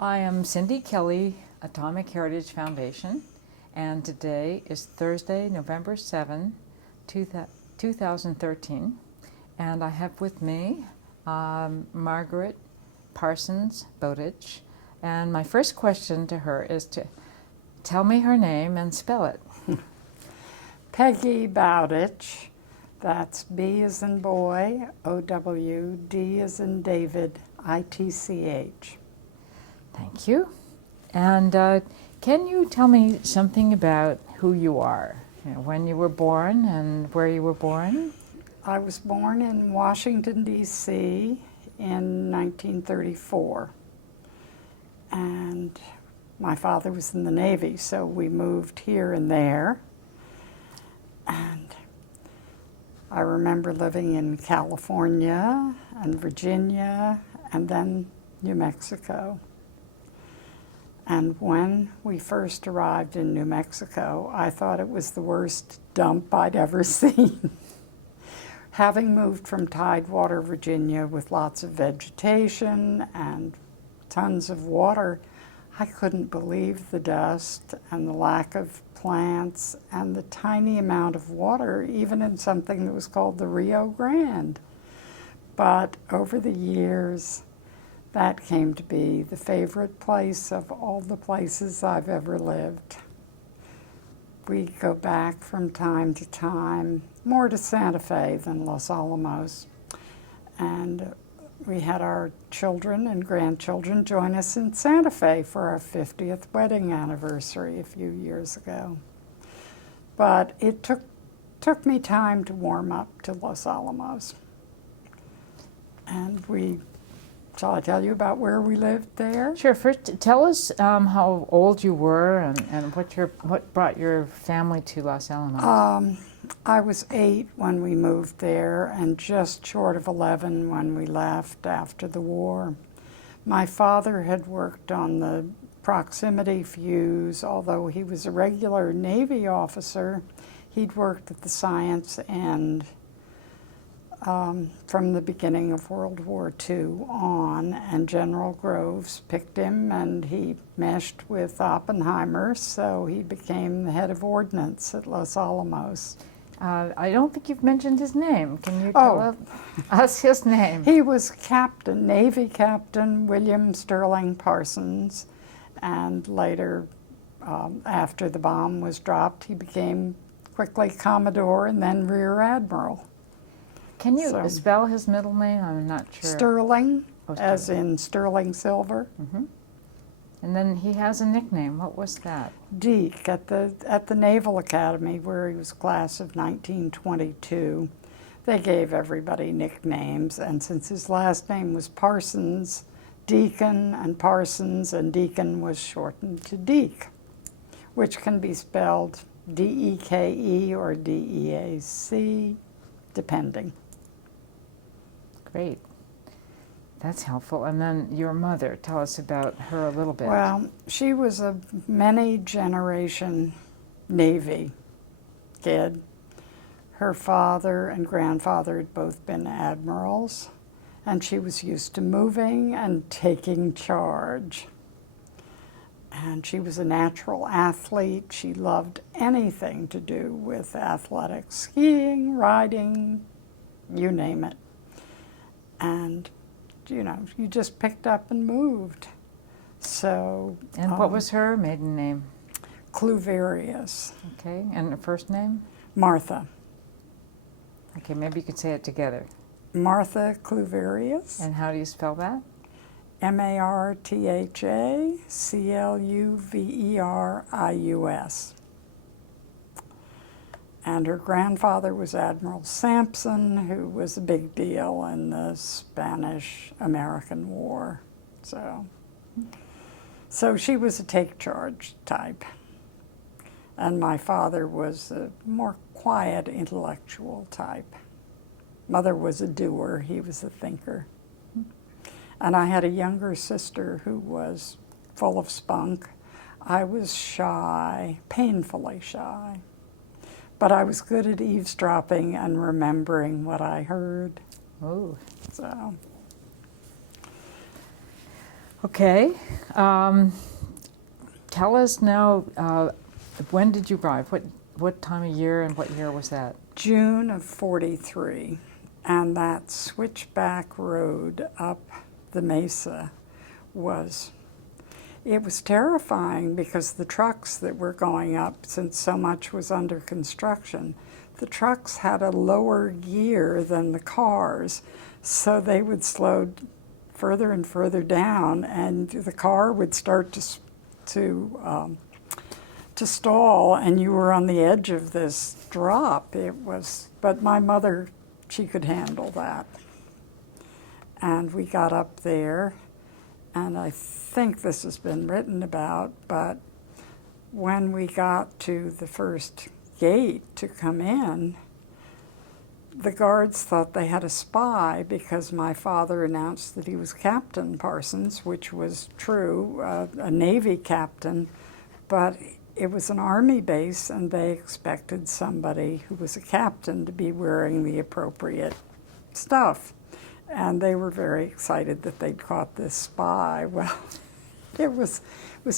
I am Cindy Kelly, Atomic Heritage Foundation, and today is Thursday, November 7, 2013, and I have with me Margaret Parsons Powditch, and my first question to her is to tell me her name and spell it. Peggy Bowditch, that's B as in boy, O-W, D as in David, I-T-C-H. Thank you. And can you tell me something about who you are? You know, when you were born and where you were born? I was born in Washington, D.C. in 1934. And my father was in the Navy, so we moved here and there. And I remember living in California and Virginia and then New Mexico. And when we first arrived in New Mexico, I thought it was the worst dump I'd ever seen. Having moved from Tidewater, Virginia, with lots of vegetation and tons of water, I couldn't believe the dust and the lack of plants and the tiny amount of water, even in something that was called the Rio Grande. But over the years, that came to be the favorite place of all the places I've ever lived. We go back from time to time, more to Santa Fe than Los Alamos. And we had our children and grandchildren join us in Santa Fe for our 50th wedding anniversary a few years ago. But it took me time to warm up to Los Alamos. And shall I tell you about where we lived there? Sure. First, tell us how old you were and what brought your family to Los Alamos. I was 8 when we moved there and just short of 11 when we left after the war. My father had worked on the proximity fuse. Although he was a regular Navy officer, he'd worked at the science end from the beginning of World War II on, and General Groves picked him and he meshed with Oppenheimer, so he became the head of ordnance at Los Alamos. I don't think you've mentioned his name. Can you tell us his name? He was Navy Captain William Sterling Parsons, and later, after the bomb was dropped, he became quickly Commodore and then Rear Admiral. Can you spell his middle name? I'm not sure. Sterling, as in sterling silver. Mm-hmm. And then he has a nickname. What was that? Deak, at the Naval Academy, where he was class of 1922. They gave everybody nicknames, and since his last name was Parsons, Deacon and Parsons, and Deacon was shortened to Deak, which can be spelled D-E-K-E or D-E-A-C, depending. Great. That's helpful. And then your mother, tell us about her a little bit. Well, she was a many-generation Navy kid. Her father and grandfather had both been admirals, and she was used to moving and taking charge. And she was a natural athlete. She loved anything to do with athletics, skiing, riding, you name it. And you know, you just picked up and moved. So. And what was her maiden name? Cluverius. Okay, and her first name? Martha. Okay, maybe you could say it together. Martha Cluverius. And how do you spell that? M-A-R-T-H-A-C-L-U-V-E-R-I-U-S. And her grandfather was Admiral Sampson, who was a big deal in the Spanish-American War. So she was a take-charge type. And my father was a more quiet, intellectual type. Mother was a doer, he was a thinker. And I had a younger sister who was full of spunk. I was shy, painfully shy. But I was good at eavesdropping and remembering what I heard. Oh. So. Okay. Um, Tell us now, when did you arrive? What time of year and what year was that? June of 43, and that switchback road up the mesa it was terrifying because the trucks that were going up, since so much was under construction, the trucks had a lower gear than the cars, so they would slow further and further down, and the car would start to stall, and you were on the edge of this drop. But my mother, she could handle that. And we got up there, and I think this has been written about, but when we got to the first gate to come in, the guards thought they had a spy because my father announced that he was Captain Parsons, which was true, a Navy captain, but it was an Army base, and they expected somebody who was a captain to be wearing the appropriate stuff. And they were very excited that they'd caught this spy. Well, it was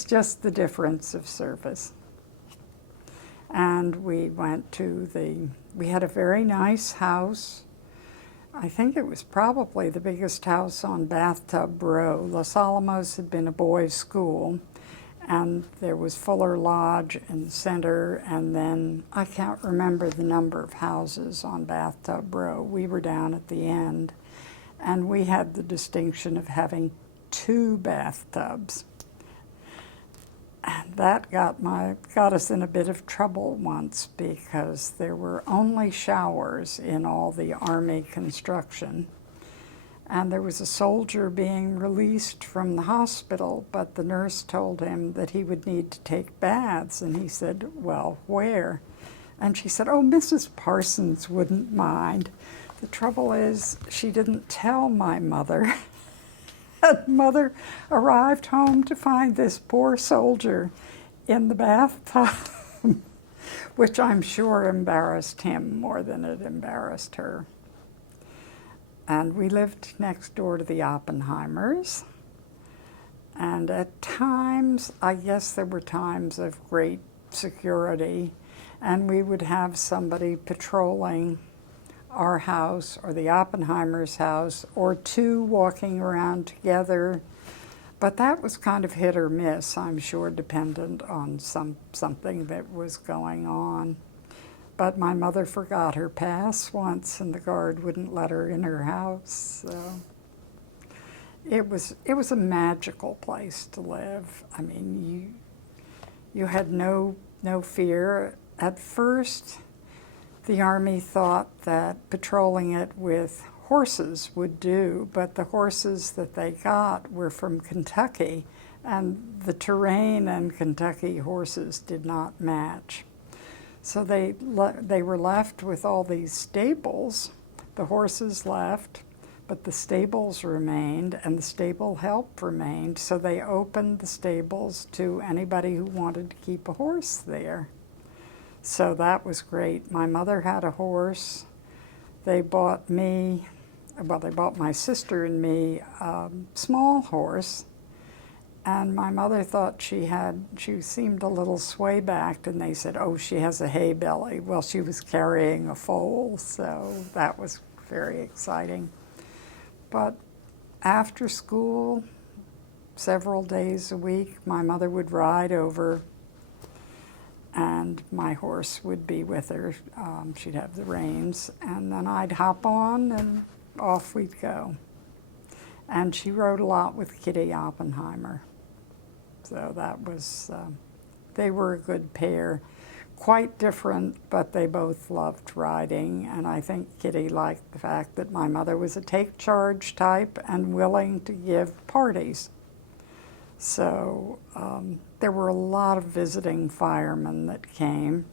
just the difference of service. And we went we had a very nice house. I think it was probably the biggest house on Bathtub Row. Los Alamos had been a boys' school, and there was Fuller Lodge in the center, and then I can't remember the number of houses on Bathtub Row. We were down at the end, and we had the distinction of having 2 bathtubs. And that got us in a bit of trouble once because there were only showers in all the Army construction. And there was a soldier being released from the hospital, but the nurse told him that he would need to take baths. And he said, well, where? And she said, oh, Mrs. Parsons wouldn't mind. The trouble is, she didn't tell my mother. And Mother arrived home to find this poor soldier in the bathtub, which I'm sure embarrassed him more than it embarrassed her. And we lived next door to the Oppenheimers. And at times, I guess there were times of great security, and we would have somebody patrolling our house or the Oppenheimer's house, or 2 walking around together. But that was kind of hit or miss, I'm sure, dependent on something that was going on. But my mother forgot her pass once, and the guard wouldn't let her in her house. So it was a magical place to live. I mean, you had no fear. At first, the Army thought that patrolling it with horses would do, but the horses that they got were from Kentucky, and the terrain and Kentucky horses did not match. So they were left with all these stables. The horses left, but the stables remained, and the stable help remained, so they opened the stables to anybody who wanted to keep a horse there. So that was great. My mother had a horse. They bought my sister and me a small horse, and my mother thought she seemed a little sway-backed, and they said, oh, she has a hay belly. Well, she was carrying a foal, so that was very exciting. But after school, several days a week, my mother would ride over, and my horse would be with her. She'd have the reins, and then I'd hop on, and off we'd go. And she rode a lot with Kitty Oppenheimer. So that was, they were a good pair. Quite different, but they both loved riding, and I think Kitty liked the fact that my mother was a take-charge type and willing to give parties. So there were a lot of visiting firemen that came,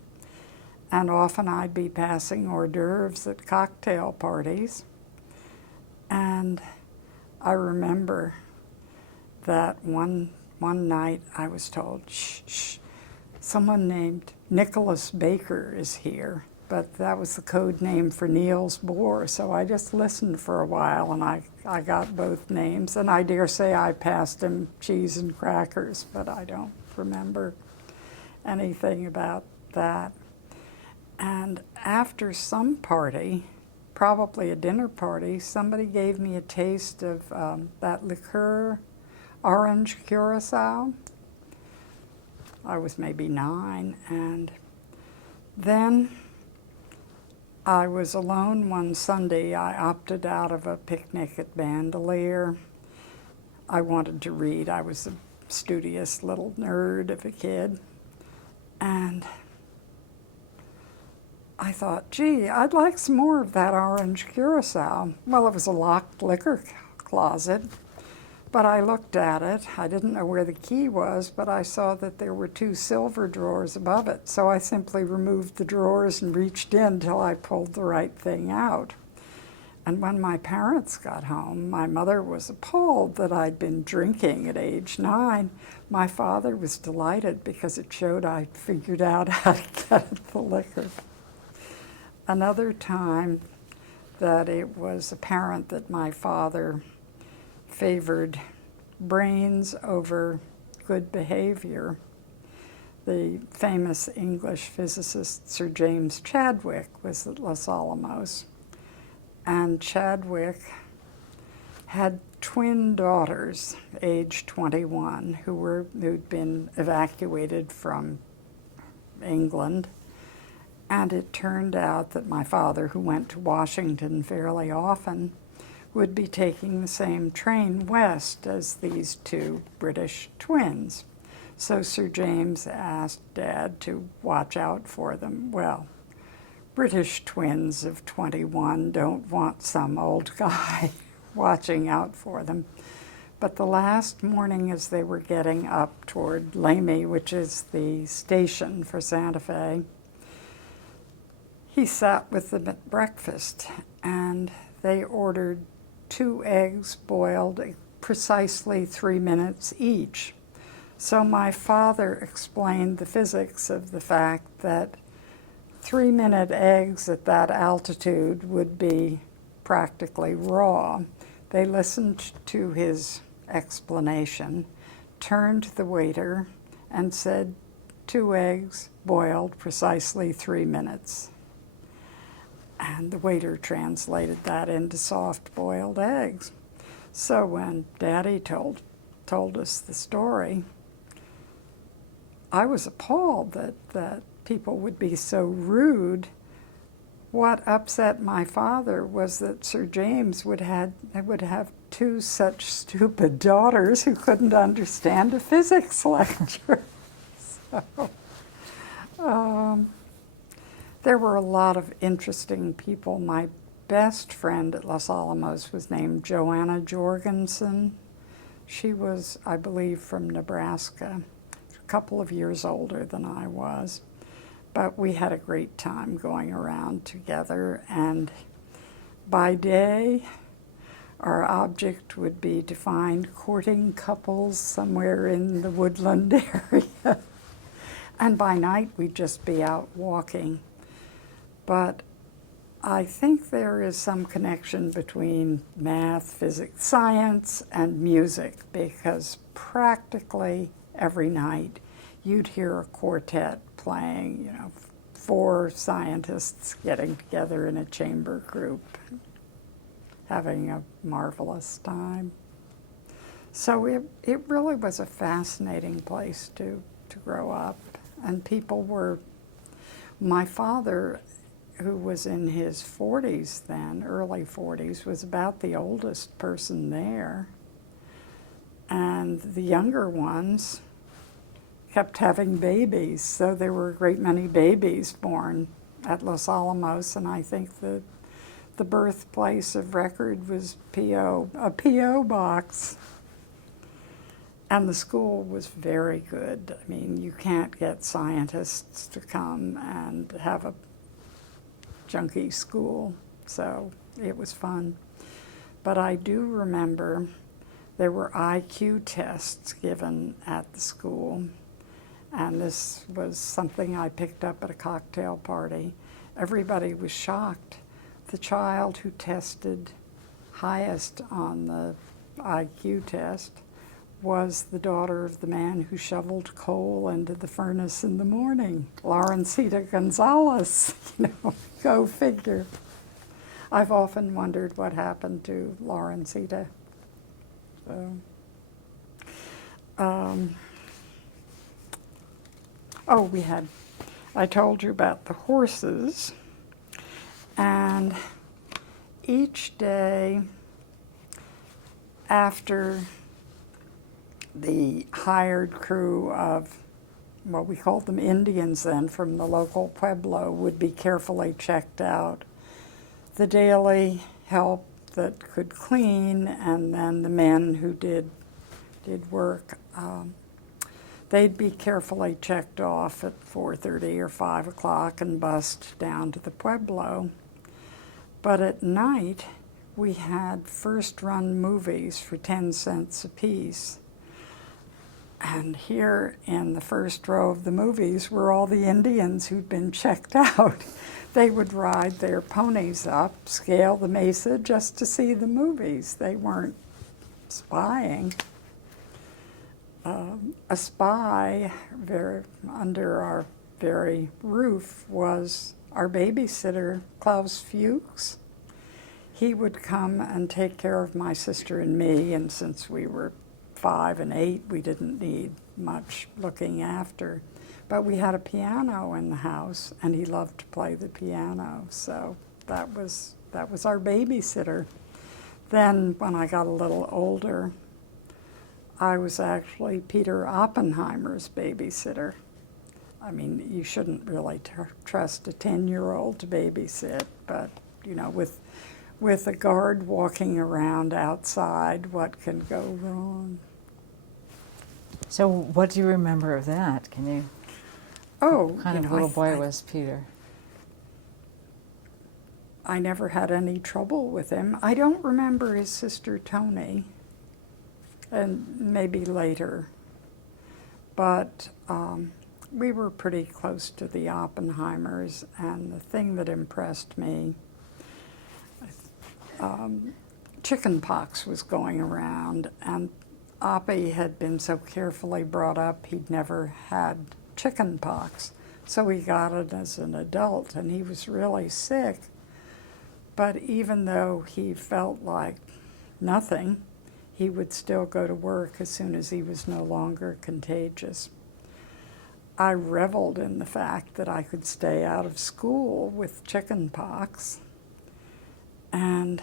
and often I'd be passing hors d'oeuvres at cocktail parties. And I remember that one night I was told, shh, shh, someone named Nicholas Baker is here. But that was the code name for Niels Bohr, so I just listened for a while, and I I got both names, and I dare say I passed him cheese and crackers, but I don't remember anything about that. And after some party, probably a dinner party, somebody gave me a taste of that liqueur, orange curacao. I was maybe 9, and then I was alone one Sunday. I opted out of a picnic at Bandelier. I wanted to read. I was a studious little nerd of a kid. And I thought, gee, I'd like some more of that orange curacao. Well, it was a locked liquor closet, but I looked at it. I didn't know where the key was, but I saw that there were 2 silver drawers above it. So I simply removed the drawers and reached in till I pulled the right thing out. And when my parents got home, my mother was appalled that I'd been drinking at age 9. My father was delighted because it showed I'd figured out how to get at the liquor. Another time that it was apparent that my father favored brains over good behavior, the famous English physicist Sir James Chadwick was at Los Alamos. And Chadwick had twin daughters, age 21, who'd been evacuated from England. And it turned out that my father, who went to Washington fairly often, would be taking the same train west as these 2 British twins. So Sir James asked Dad to watch out for them. Well, British twins of 21 don't want some old guy watching out for them. But the last morning as they were getting up toward Lamy, which is the station for Santa Fe, he sat with them at breakfast, and they ordered 2 eggs boiled precisely 3 minutes each. So my father explained the physics of the fact that 3-minute eggs at that altitude would be practically raw. They listened to his explanation, turned to the waiter, and said, 2 eggs boiled precisely 3 minutes. And the waiter translated that into soft-boiled eggs. So when Daddy told us the story, I was appalled that people would be so rude. What upset my father was that Sir James would have 2 such stupid daughters who couldn't understand a physics lecture. So, there were a lot of interesting people. My best friend at Los Alamos was named Joanna Jorgensen. She was, I believe, from Nebraska, a couple of years older than I was. But we had a great time going around together, and by day, our object would be to find courting couples somewhere in the woodland area. And by night, we'd just be out walking. But I think there is some connection between math, physics, science, and music, because practically every night you'd hear a quartet playing, 4 scientists getting together in a chamber group, having a marvelous time. So it really was a fascinating place to grow up. And people were, my father, who was in his 40s then, early 40s, was about the oldest person there. And the younger ones kept having babies, so there were a great many babies born at Los Alamos, and I think the birthplace of record was a P.O. box. And the school was very good. I mean, you can't get scientists to come and have a junky school, so it was fun. But I do remember there were IQ tests given at the school, and this was something I picked up at a cocktail party. Everybody was shocked. The child who tested highest on the IQ test was the daughter of the man who shoveled coal into the furnace in the morning, Laurencita Gonzalez. Go figure. I've often wondered what happened to Laurencita. I told you about the horses, and each day after the hired crew of, well, we called them Indians then, from the local pueblo, would be carefully checked out. The daily help that could clean, and then the men who did work, they'd be carefully checked off at 4:30 or 5 o'clock and bussed down to the pueblo. But at night, we had first-run movies for 10 cents apiece. And here in the first row of the movies were all the Indians who'd been checked out. They would ride their ponies up, scale the mesa just to see the movies. They weren't spying. A spy under our very roof was our babysitter, Klaus Fuchs. He would come and take care of my sister and me, and since we were 5 and 8, we didn't need much looking after. But we had a piano in the house, and he loved to play the piano, so that was our babysitter. Then, when I got a little older, I was actually Peter Oppenheimer's babysitter. I mean, you shouldn't really trust a 10-year-old to babysit, but, with a guard walking around outside, what can go wrong? So what do you remember of that? Can you? What kind of little boy was Peter? I never had any trouble with him. I don't remember his sister Tony, and maybe later. But we were pretty close to the Oppenheimers, and the thing that impressed me, chicken pox was going around, and Oppie had been so carefully brought up, he'd never had chicken pox. So he got it as an adult, and he was really sick. But even though he felt like nothing, he would still go to work as soon as he was no longer contagious. I reveled in the fact that I could stay out of school with chicken pox. And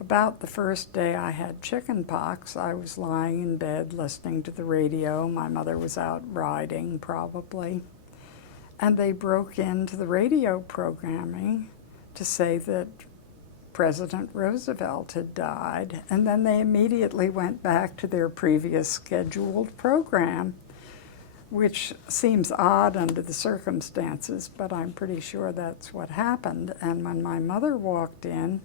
about the first day I had chicken pox, I was lying in bed listening to the radio. My mother was out riding, probably. And they broke into the radio programming to say that President Roosevelt had died. And then they immediately went back to their previous scheduled program, which seems odd under the circumstances, but I'm pretty sure that's what happened. And when my mother walked in,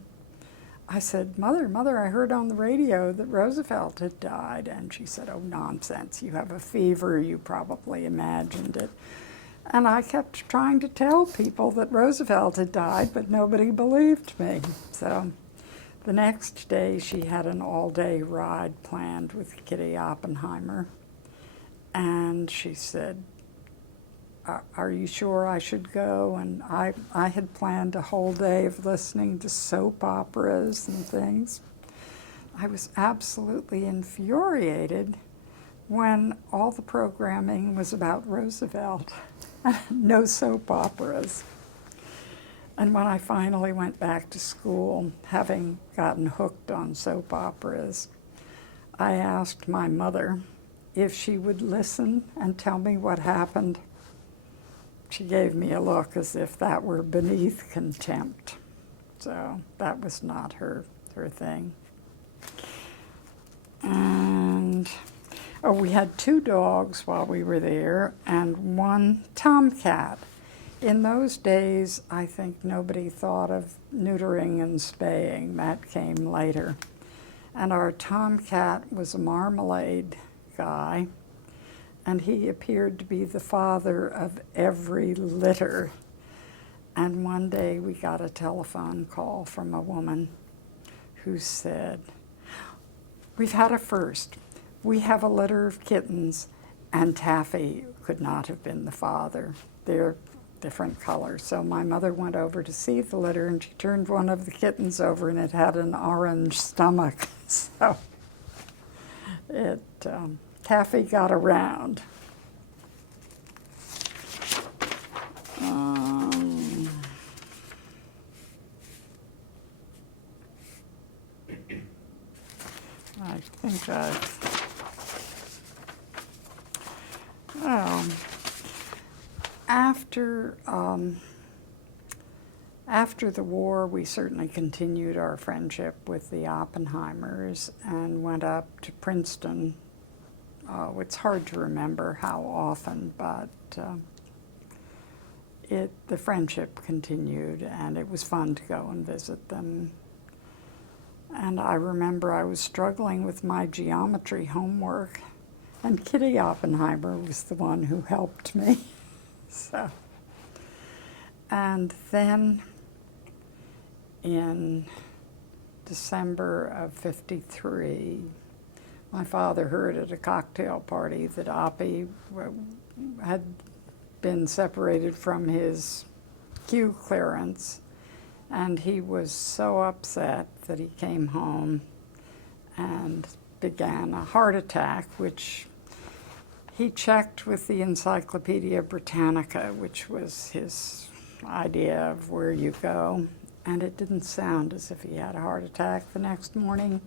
I said, Mother, I heard on the radio that Roosevelt had died. And she said, oh, nonsense, you have a fever, you probably imagined it. And I kept trying to tell people that Roosevelt had died, but nobody believed me. So the next day she had an all-day ride planned with Kitty Oppenheimer. And she said, are you sure I should go? And I had planned a whole day of listening to soap operas and things. I was absolutely infuriated when all the programming was about Roosevelt. No soap operas. And when I finally went back to school, having gotten hooked on soap operas, I asked my mother if she would listen and tell me what happened. She gave me a look as if that were beneath contempt. So that was not her thing. And we had 2 dogs while we were there, and 1 tomcat. In those days, I think nobody thought of neutering and spaying. That came later. And our tomcat was a Marmalade guy, and he appeared to be the father of every litter. And one day we got a telephone call from a woman who said, "We've had a first. We have a litter of kittens," and Taffy could not have been the father. They're different colors. So my mother went over to see the litter, and she turned one of the kittens over, and it had an orange stomach. So Taffy got around. I think after the war, we certainly continued our friendship with the Oppenheimers and went up to Princeton. It's hard to remember how often, but the friendship continued, and it was fun to go and visit them. And I remember I was struggling with my geometry homework, and Kitty Oppenheimer was the one who helped me. So, and then in December of '53, my father heard at a cocktail party that Oppie had been separated from his Q clearance, and he was so upset that he came home and began a heart attack, which he checked with the Encyclopedia Britannica, which was his idea of where you go, and it didn't sound as if he had a heart attack. The next morning,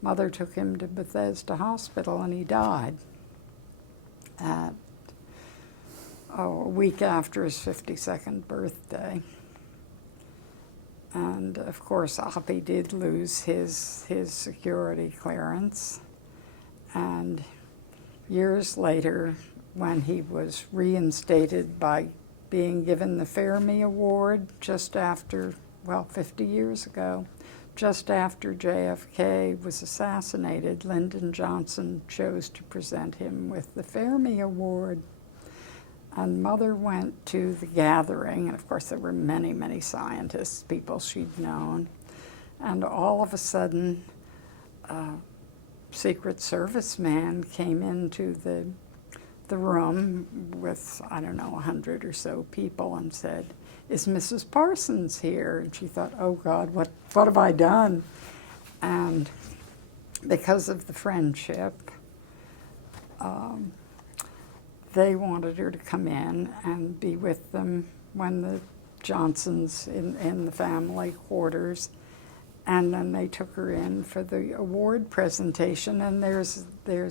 Mother took him to Bethesda Hospital, and he died a week after his 52nd birthday. And of course, Oppie did lose his security clearance. And years later, when he was reinstated by being given the Fermi Award just after, 50 years ago, just after JFK was assassinated, Lyndon Johnson chose to present him with the Fermi Award. And Mother went to the gathering, and of course there were many, many scientists, people she'd known. And all of a sudden, a Secret Service man came into the room with, 100 or so people and said, "Is Mrs. Parsons here?" And she thought, "Oh God, what have I done?" And because of the friendship, they wanted her to come in and be with them when the Johnsons in the family quarters. And then they took her in for the award presentation, and there's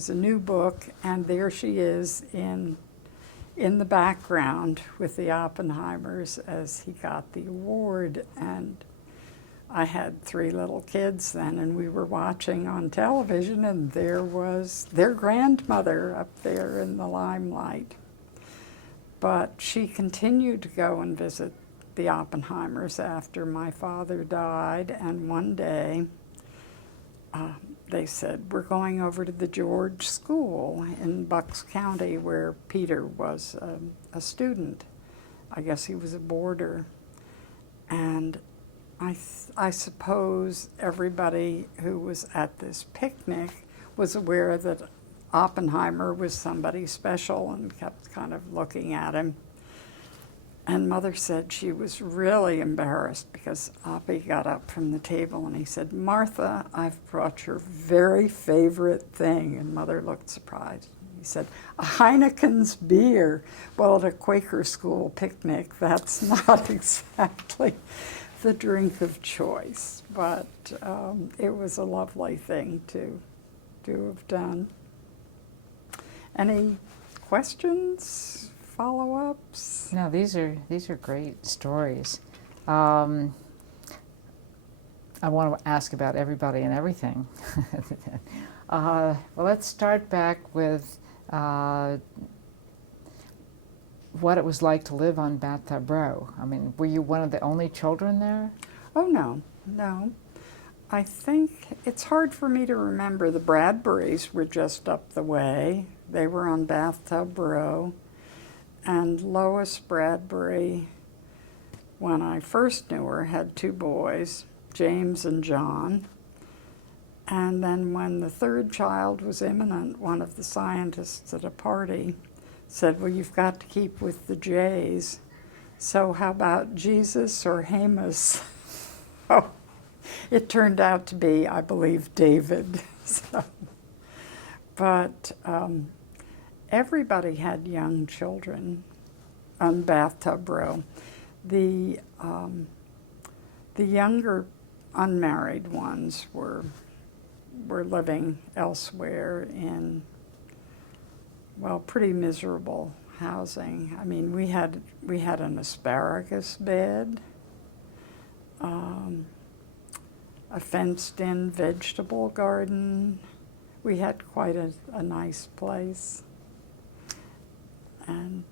a new book, and there she is in the background with the Oppenheimers as he got the award. And I had 3 little kids then, and we were watching on television, and there was their grandmother up there in the limelight. But she continued to go and visit the Oppenheimers after my father died, and one day they said, "We're going over to the George School in Bucks County where Peter was a student." I guess he was a boarder. And I suppose everybody who was at this picnic was aware that Oppenheimer was somebody special and kept kind of looking at him. And Mother said she was really embarrassed because Oppie got up from the table and he said, "Martha, I've brought your very favorite thing." And Mother looked surprised. He said, "A Heineken's beer." Well, at a Quaker school picnic, that's not exactly the drink of choice, but it was a lovely thing to have done. Any questions, follow-ups? No, these are great stories. I want to ask about everybody and everything. Well, let's start back with what it was like to live on Bathtub Row. I mean, were you one of the only children there? Oh, no. I think it's hard for me to remember. The Bradburys were just up the way. They were on Bathtub Row. And Lois Bradbury, when I first knew her, had 2 boys, James and John. And then when the third child was imminent, one of the scientists at a party said, well, you've got to keep with the J's. So how about Jesus or Hamus? Oh, it turned out to be, I believe, David. So, but everybody had young children on Bathtub Row. The younger unmarried ones were living elsewhere in, well, pretty miserable housing. I mean, we had an asparagus bed, a fenced-in vegetable garden. We had quite a nice place. And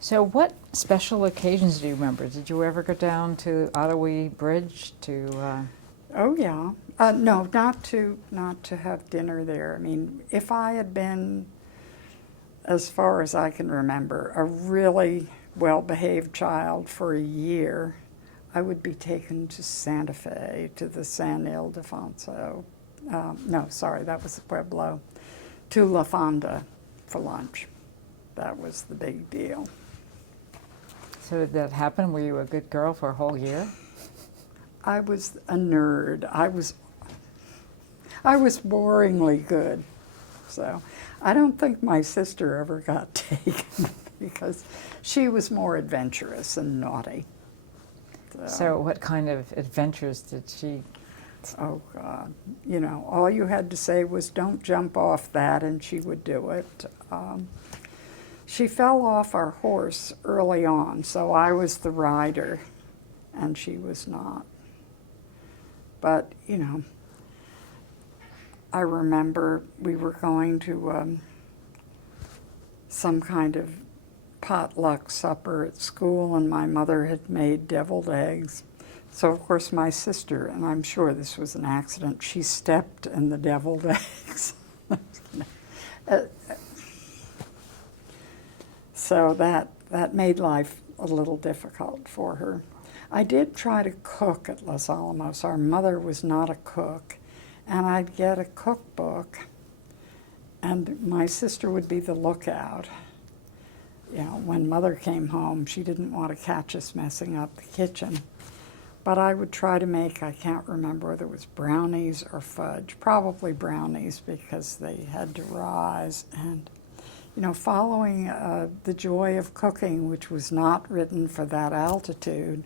So what special occasions do you remember? Did you ever go down to Ottawee Bridge to... oh yeah, no, not to have dinner there. I mean, if I had been, as far as I can remember, a really well-behaved child for a year, I would be taken to Santa Fe, to the San Ildefonso. No, sorry, that was Pueblo, to La Fonda for lunch. That was the big deal. So did that happen? Were you a good girl for a whole year? I was a nerd. I was boringly good. So I don't think my sister ever got taken because she was more adventurous and naughty. So what kind of adventures did she... Oh, God. You know, all you had to say was, don't jump off that, and she would do it. She fell off our horse early on, so I was the rider, and she was not. But, you know, I remember we were going to some kind of potluck supper at school, and my mother had made deviled eggs. So, of course, my sister, and I'm sure this was an accident, she stepped in the deviled eggs. So that made life a little difficult for her. I did try to cook at Los Alamos. Our mother was not a cook, and I'd get a cookbook, and my sister would be the lookout. You know, when Mother came home, she didn't want to catch us messing up the kitchen. But I would try to make, I can't remember whether it was brownies or fudge, probably brownies because they had to rise. And, you know, following The Joy of Cooking, which was not written for that altitude,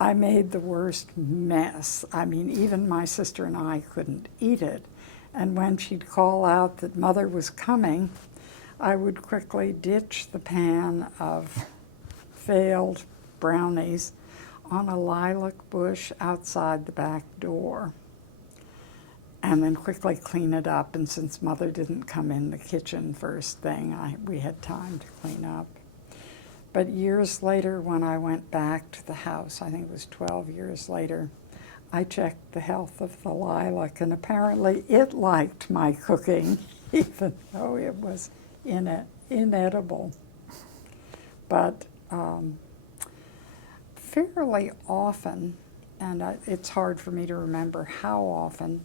I made the worst mess. I mean, even my sister and I couldn't eat it. And when she'd call out that Mother was coming, I would quickly ditch the pan of failed brownies on a lilac bush outside the back door, and then quickly clean it up. And since Mother didn't come in the kitchen first thing, we had time to clean up. But years later, when I went back to the house, I think it was 12 years later, I checked the health of the lilac, and apparently it liked my cooking, even though it was inedible. But fairly often, and it's hard for me to remember how often,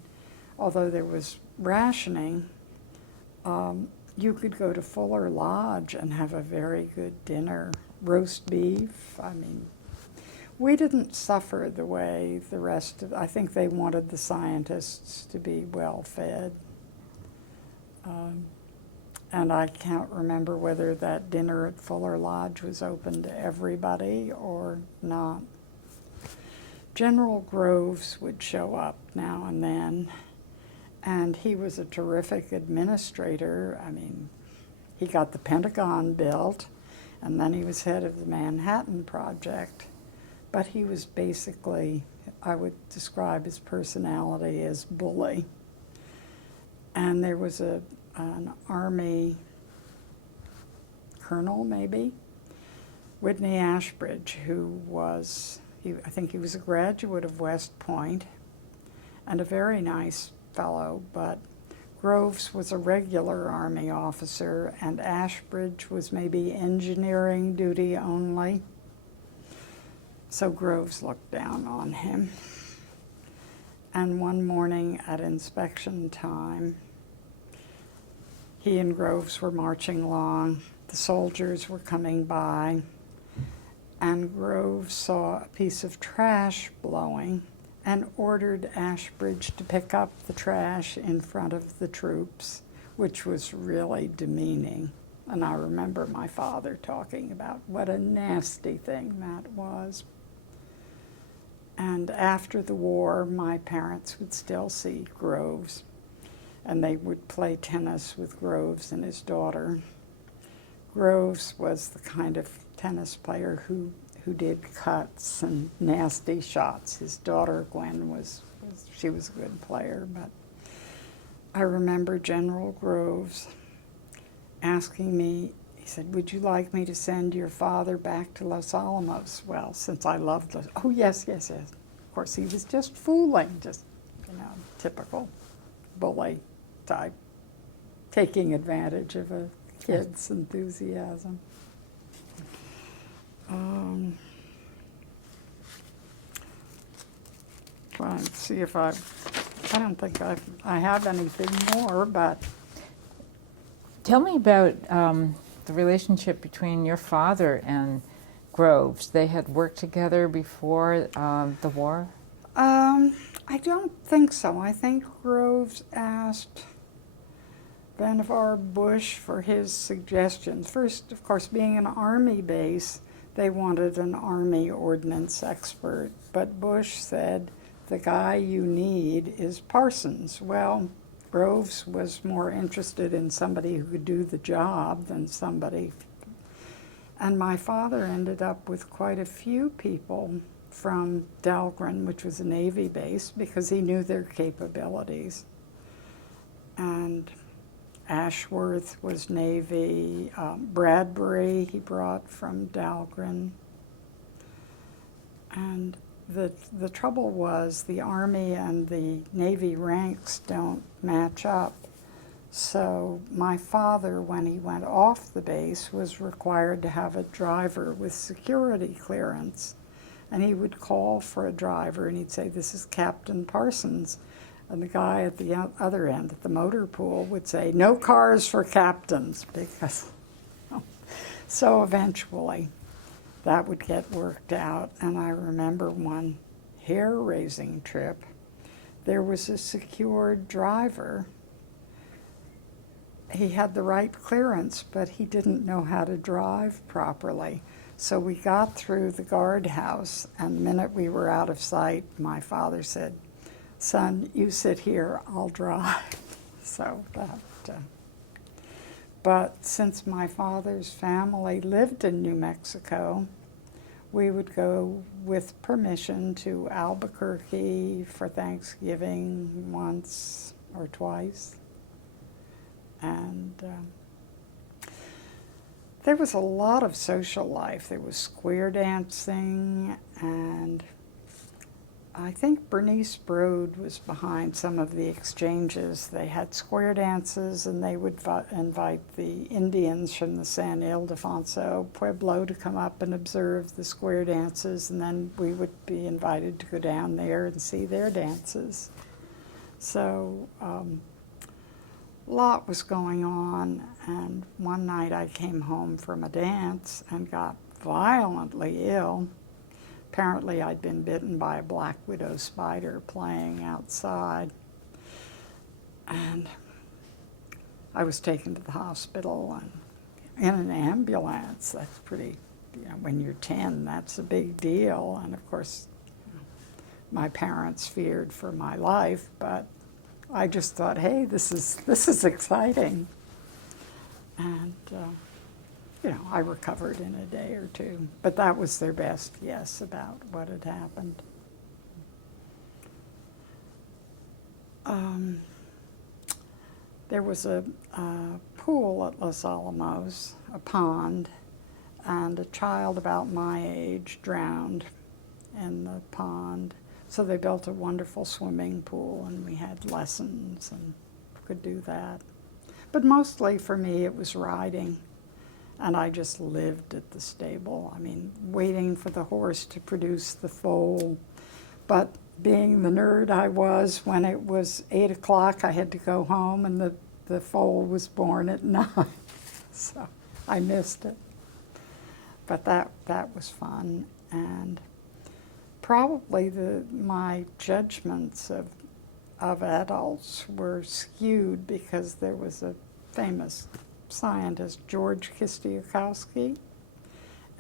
although there was rationing, you could go to Fuller Lodge and have a very good dinner. Roast beef, I mean, we didn't suffer the way the rest of, I think they wanted the scientists to be well fed. And I can't remember whether that dinner at Fuller Lodge was open to everybody or not. General Groves would show up now and then, and he was a terrific administrator. I mean, he got the Pentagon built, and then he was head of the Manhattan Project. But he was basically, I would describe his personality as bully. And there was an Army colonel, maybe, Whitney Ashbridge, who was, I think he was a graduate of West Point and a very nice fellow, but Groves was a regular Army officer and Ashbridge was maybe engineering duty only. So Groves looked down on him. And one morning at inspection time, he and Groves were marching along. The soldiers were coming by, and Groves saw a piece of trash blowing and ordered Ashbridge to pick up the trash in front of the troops, which was really demeaning. And I remember my father talking about what a nasty thing that was. And after the war, my parents would still see Groves, and they would play tennis with Groves and his daughter. Groves was the kind of tennis player who did cuts and nasty shots. His daughter, Gwen, she was a good player, but I remember General Groves asking me, he said, "Would you like me to send your father back to Los Alamos?" Well, since I loved oh, yes. Of course, he was just fooling, just, typical bully type, taking advantage of a kid's enthusiasm. Trying to see if I don't think I have anything more, but. Tell me about the relationship between your father and Groves. They had worked together before the war? I don't think so. I think Groves asked Vannevar Bush for his suggestions. First, of course, being an Army base, they wanted an Army ordnance expert. But Bush said, the guy you need is Parsons. Well, Groves was more interested in somebody who could do the job than somebody. And my father ended up with quite a few people from Dahlgren, which was a Navy base, because he knew their capabilities. And Ashworth was Navy. Bradbury he brought from Dahlgren. And the trouble was the Army and the Navy ranks don't match up. So my father, when he went off the base, was required to have a driver with security clearance. And he would call for a driver and he'd say, "This is Captain Parsons." And the guy at the other end, at the motor pool, would say, "No cars for captains," because, so eventually that would get worked out. And I remember one hair-raising trip, there was a secured driver. He had the right clearance, but he didn't know how to drive properly. So we got through the guardhouse, and the minute we were out of sight, my father said, "Son, you sit here, I'll drive." So that, but since my father's family lived in New Mexico, we would go with permission to Albuquerque for Thanksgiving once or twice. And there was a lot of social life. There was square dancing, and I think Bernice Brode was behind some of the exchanges. They had square dances, and they would invite the Indians from the San Ildefonso Pueblo to come up and observe the square dances, and then we would be invited to go down there and see their dances. So a lot was going on, and one night I came home from a dance and got violently ill. Apparently I'd been bitten by a black widow spider playing outside, and I was taken to the hospital and in an ambulance. That's pretty, when you're 10, that's a big deal. And of course, my parents feared for my life, but I just thought, hey, this is exciting. And I recovered in a day or two. But that was their best guess about what had happened. There was a pool at Los Alamos, a pond, and a child about my age drowned in the pond. So they built a wonderful swimming pool, and we had lessons and could do that. But mostly for me it was riding, and I just lived at the stable. I mean, waiting for the horse to produce the foal. But being the nerd I was, when it was 8 o'clock, I had to go home, and the foal was born at 9. So I missed it. But that was fun. And probably my judgments of adults were skewed because there was a famous scientist, George Kistiakowsky,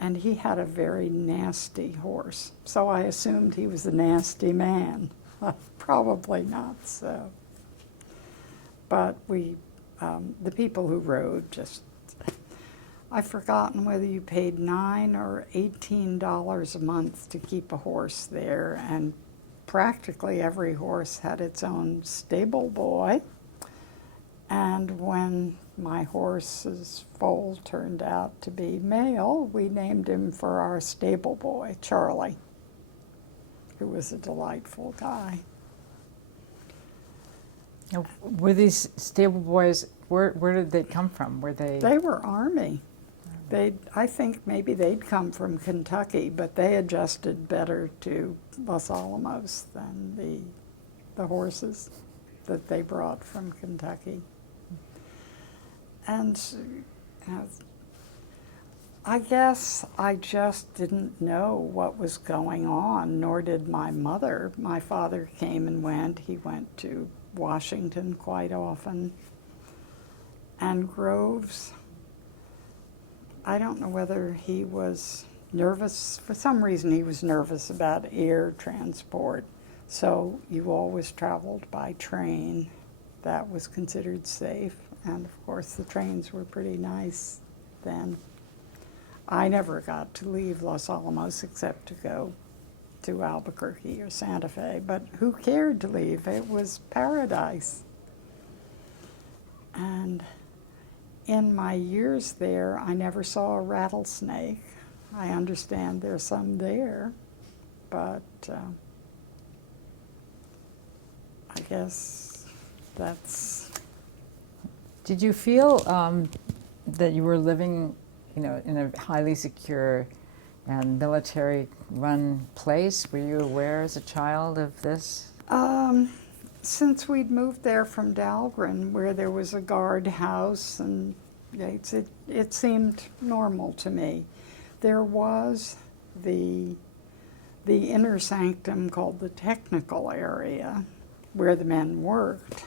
and he had a very nasty horse. So I assumed he was a nasty man. Probably not so. But the people who rode just, I've forgotten whether you paid $9 or $18 a month to keep a horse there, and practically every horse had its own stable boy. And when my horse's foal turned out to be male, we named him for our stable boy, Charlie, who was a delightful guy. Now, were these stable boys, where did they come from? Were they? They were Army. I think maybe they'd come from Kentucky, but they adjusted better to Los Alamos than the horses that they brought from Kentucky. And I guess I just didn't know what was going on, nor did my mother. My father came and went. He went to Washington quite often. And Groves, I don't know whether he was nervous. For some reason, he was nervous about air transport. So you always traveled by train. That was considered safe. And of course, the trains were pretty nice then. I never got to leave Los Alamos except to go to Albuquerque or Santa Fe. But who cared to leave? It was paradise. And in my years there, I never saw a rattlesnake. I understand there's some there, but I guess that's... Did you feel that you were living, in a highly secure and military-run place? Were you aware as a child of this? Since we'd moved there from Dahlgren, where there was a guardhouse and gates, it seemed normal to me. There was the inner sanctum called the technical area, where the men worked.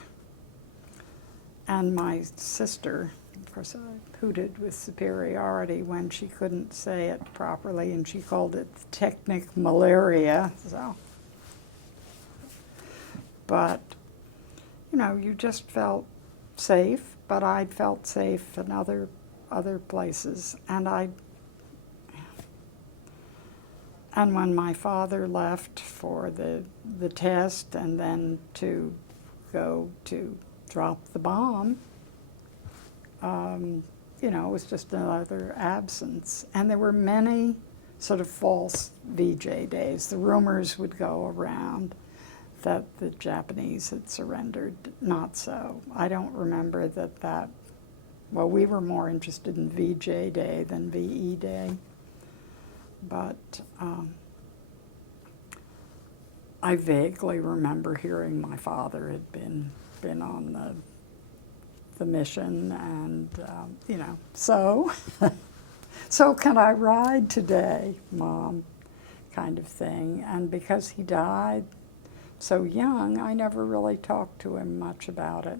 And my sister, of course, I hooted with superiority when she couldn't say it properly, and she called it technic malaria. So. But, you just felt safe, but I'd felt safe in other places. And when my father left for the test and then to go to drop the bomb, it was just another absence. And there were many sort of false VJ days. The rumors would go around that the Japanese had surrendered. Not so. I don't remember that, well, we were more interested in VJ Day than VE Day. But I vaguely remember hearing my father had been on the mission, and, so can I ride today, Mom, kind of thing. And because he died so young, I never really talked to him much about it.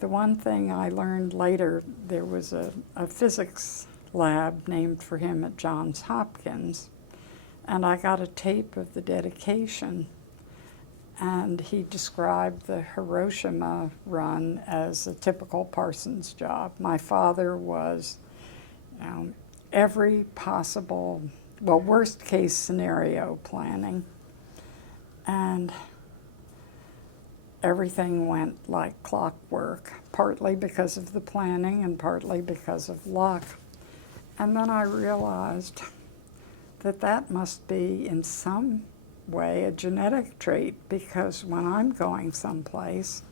The one thing I learned later, there was a physics lab named for him at Johns Hopkins, and I got a tape of the dedication, and he described the Hiroshima run as a typical Parsons job. My father was every possible, worst case scenario planning. And everything went like clockwork, partly because of the planning and partly because of luck. And then I realized that must be in some way a genetic trait, because when I'm going someplace,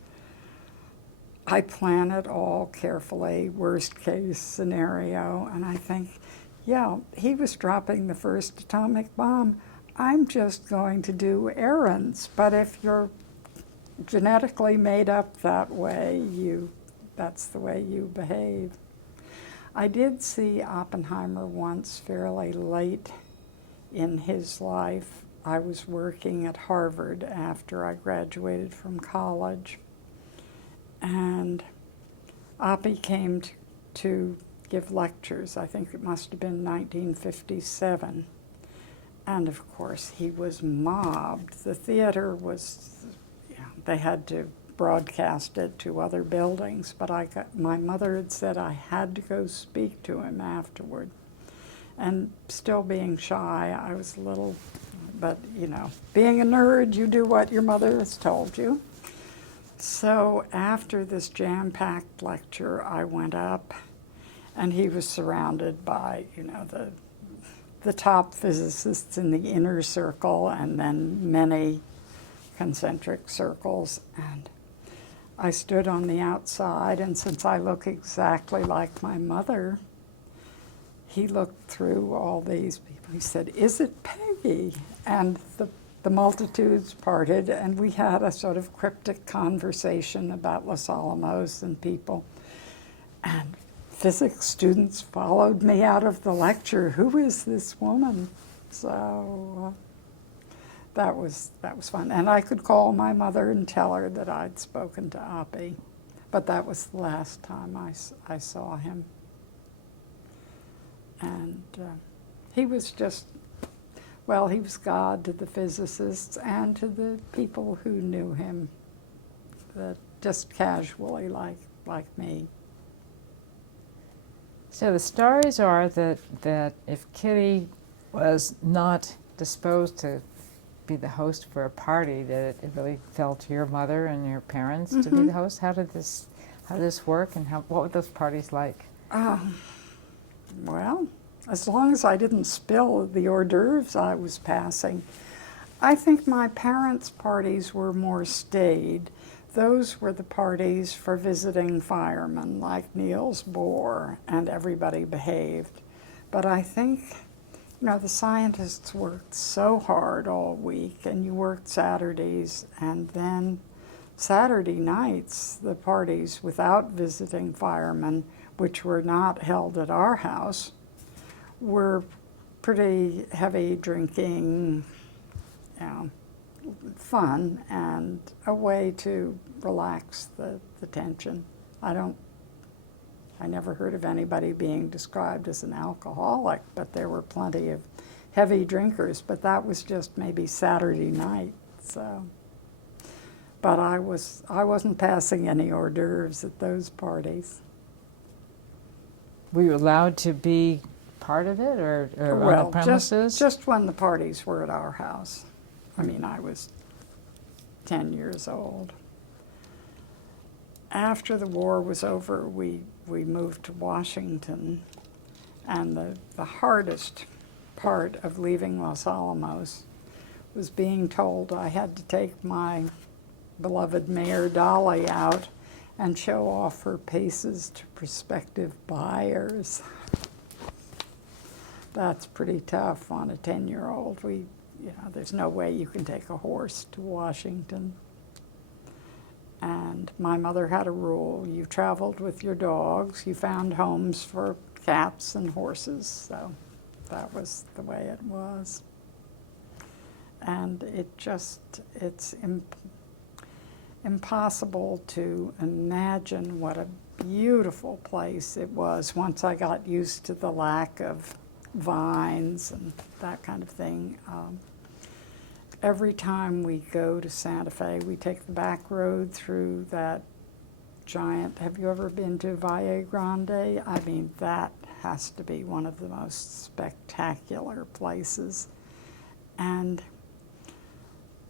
I plan it all carefully, worst case scenario, and I think, yeah, he was dropping the first atomic bomb. I'm just going to do errands. But if you're genetically made up that way, that's the way you behave. I did see Oppenheimer once fairly late in his life. I was working at Harvard after I graduated from college, and Oppie came to give lectures. I think it must have been 1957. And of course, he was mobbed. The theater was, they had to broadcast it to other buildings, but my mother had said I had to go speak to him afterward. And still being shy, I was a little, but being a nerd, you do what your mother has told you. So after this jam-packed lecture, I went up, and he was surrounded by, the top physicists in the inner circle, and then many concentric circles. And I stood on the outside, and since I look exactly like my mother, he looked through all these people. He said, "Is it Peggy?" And the multitudes parted, and we had a sort of cryptic conversation about Los Alamos and people. And physics students followed me out of the lecture. Who is this woman? So that was fun. And I could call my mother and tell her that I'd spoken to Oppie. But that was the last time I saw him. And he was just, well, he was God to the physicists and to the people who knew him, just casually like me. So the stories are that if Kitty was not disposed to be the host for a party, that it really fell to your mother and your parents to be the host. How did this work, and what were those parties like? Well, as long as I didn't spill the hors d'oeuvres I was passing. I think my parents' parties were more staid. Those were the parties for visiting firemen like Niels Bohr, and everybody behaved. But I think, the scientists worked so hard all week, and you worked Saturdays, and then Saturday nights, the parties without visiting firemen, which were not held at our house, were pretty heavy drinking, fun, and a way to relax the tension. I never heard of anybody being described as an alcoholic, but there were plenty of heavy drinkers, but that was just maybe Saturday night. So, but I wasn't passing any hors d'oeuvres at those parties. Were you allowed to be part of it, or Well, on the premises? just when the parties were at our house. I mean, I was 10 years old. After the war was over, we moved to Washington, and the hardest part of leaving Los Alamos was being told I had to take my beloved Mayor Dolly out and show off her paces to prospective buyers. That's pretty tough on a 10-year-old. There's no way you can take a horse to Washington. And my mother had a rule: you traveled with your dogs, you found homes for cats and horses, so that was the way it was. And it's impossible to imagine what a beautiful place it was once I got used to the lack of vines and that kind of thing. Every time we go to Santa Fe, we take the back road through that giant, have you ever been to Valle Grande? I mean, that has to be one of the most spectacular places. And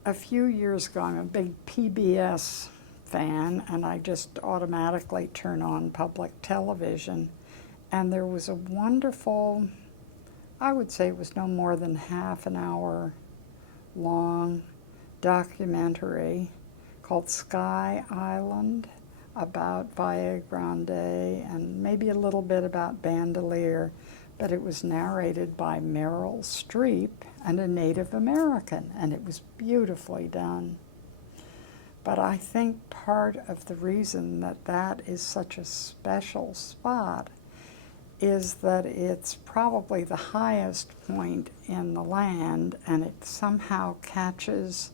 a few years ago, I'm a big PBS fan, and I just automatically turn on public television. And there was a wonderful, I would say it was no more than half an hour long documentary called Sky Island about Valle Grande and maybe a little bit about Bandelier. but it was narrated by Meryl Streep and a Native American, and it was beautifully done. But I think part of the reason that that is such a special spot is that it's probably the highest point in the land, and it somehow catches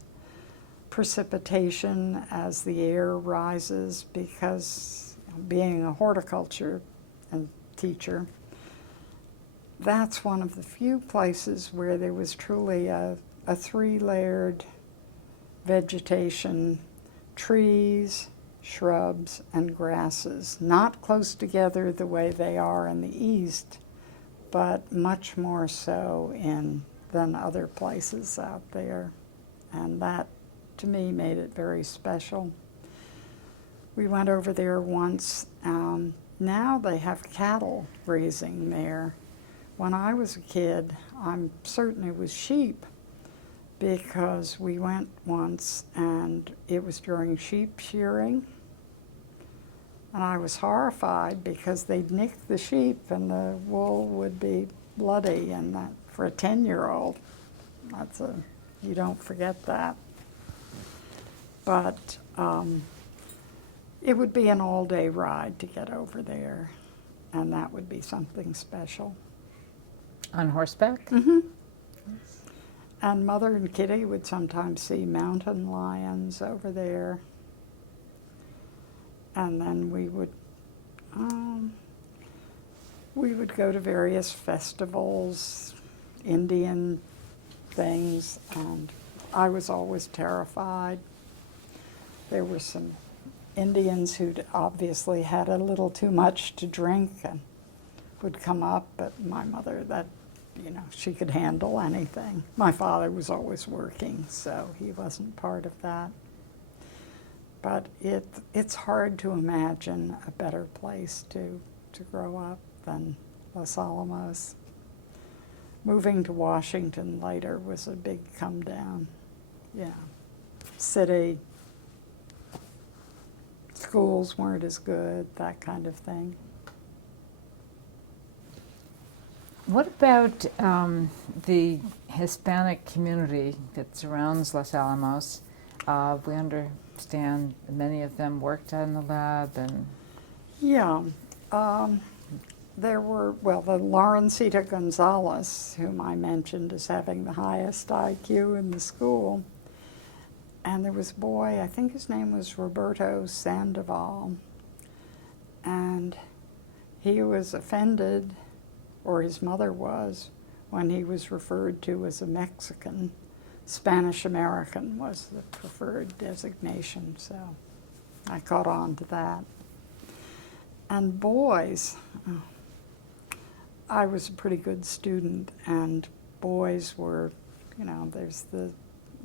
precipitation as the air rises, because being a horticulture teacher, that's one of the few places where there was truly a three-layered vegetation, trees, shrubs, and grasses, not close together the way they are in the east, but much more so than other places out there. And that, to me, made it very special. We went over there once. Now they have cattle grazing there. When I was a kid, I'm certain it was sheep, because we went once and it was during sheep shearing, and I was horrified because they'd nick the sheep and the wool would be bloody, and that, for a 10-year-old, you don't forget that. But it would be an all-day ride to get over there, and that would be something special. On horseback? Mm-hmm. And Mother and Kitty would sometimes see mountain lions over there. And then we would go to various festivals, Indian things, and I was always terrified. There were some Indians who'd obviously had a little too much to drink and would come up, but my mother, she could handle anything. My father was always working, so he wasn't part of that. But it's hard to imagine a better place to grow up than Los Alamos. Moving to Washington later was a big come down. Yeah. City, schools weren't as good, that kind of thing. What about the Hispanic community that surrounds Los Alamos? We understand many of them worked in the lab and... Yeah. There were, the Laurencita Gonzalez, whom I mentioned as having the highest IQ in the school. And there was a boy, I think his name was Roberto Sandoval. And he was offended, or his mother was, when he was referred to as a Mexican. Spanish American was the preferred designation, so I caught on to that. And boys, I was a pretty good student, and boys were, there's the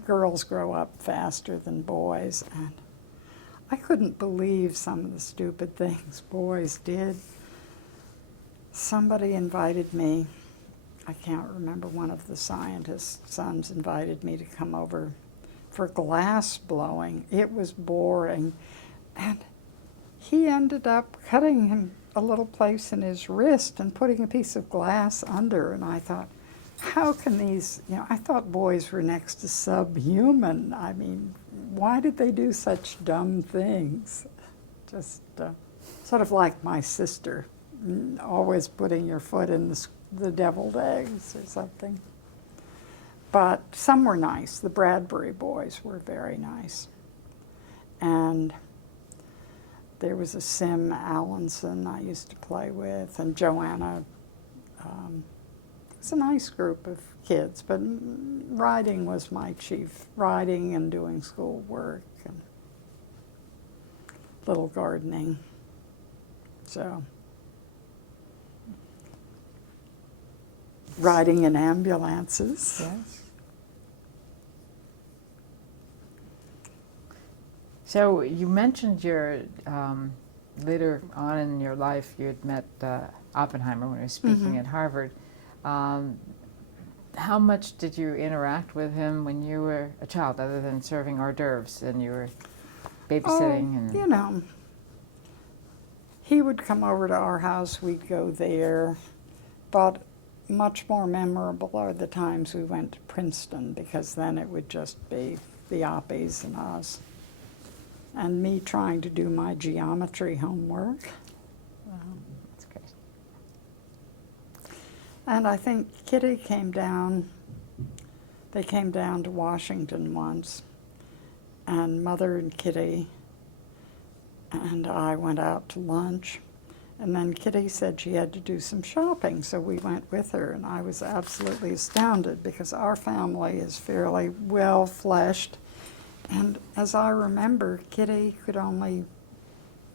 girls grow up faster than boys, and I couldn't believe some of the stupid things boys did. Somebody invited me, I can't remember, one of the scientists' sons invited me to come over for glass blowing. It was boring, and he ended up cutting him a little place in his wrist and putting a piece of glass under, and I thought, how can these, I thought boys were next to subhuman. I mean, why did they do such dumb things? Just sort of like my sister, always putting your foot in the deviled eggs or something. But some were nice. The Bradbury boys were very nice. And there was a Sim Allenson I used to play with, and Joanna. It was a nice group of kids, but riding was my chief. Riding and doing schoolwork and little gardening. So, riding in ambulances. Yes. So you mentioned your later on in your life you had met Oppenheimer when he was speaking at Harvard. How much did you interact with him when you were a child, other than serving hors d'oeuvres and you were babysitting? He would come over to our house, we'd go there, But much more memorable are the times we went to Princeton, because then it would just be the Oppies and us. And me trying to do my geometry homework. That's great. And I think Kitty came down, they came down to Washington once, and Mother and Kitty and I went out to lunch. And then Kitty said she had to do some shopping, so we went with her, and I was absolutely astounded because our family is fairly well-fleshed. And as I remember, Kitty could only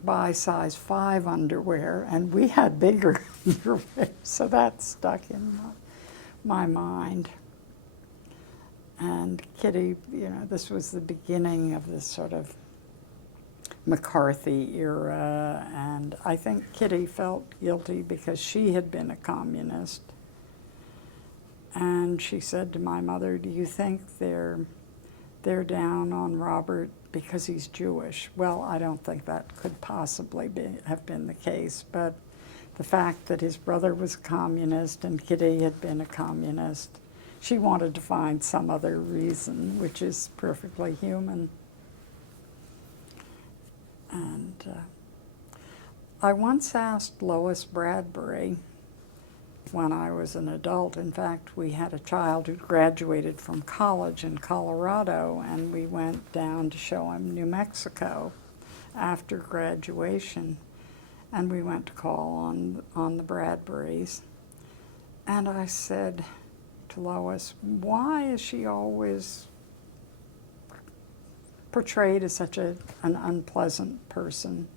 buy size 5 underwear, and we had bigger underwear, so that stuck in my mind. And Kitty, you know, this was the beginning of this sort of McCarthy era, and I think Kitty felt guilty because she had been a communist. And she said to my mother, "Do you think they're down on Robert because he's Jewish?" Well, I don't think that could possibly have been the case, but the fact that his brother was a communist and Kitty had been a communist, she wanted to find some other reason, which is perfectly human. And I once asked Lois Bradbury, when I was an adult, in fact, we had a child who graduated from college in Colorado, and we went down to show him New Mexico after graduation, and we went to call on the Bradburys. And I said to Lois, why is she always portrayed as such an unpleasant person?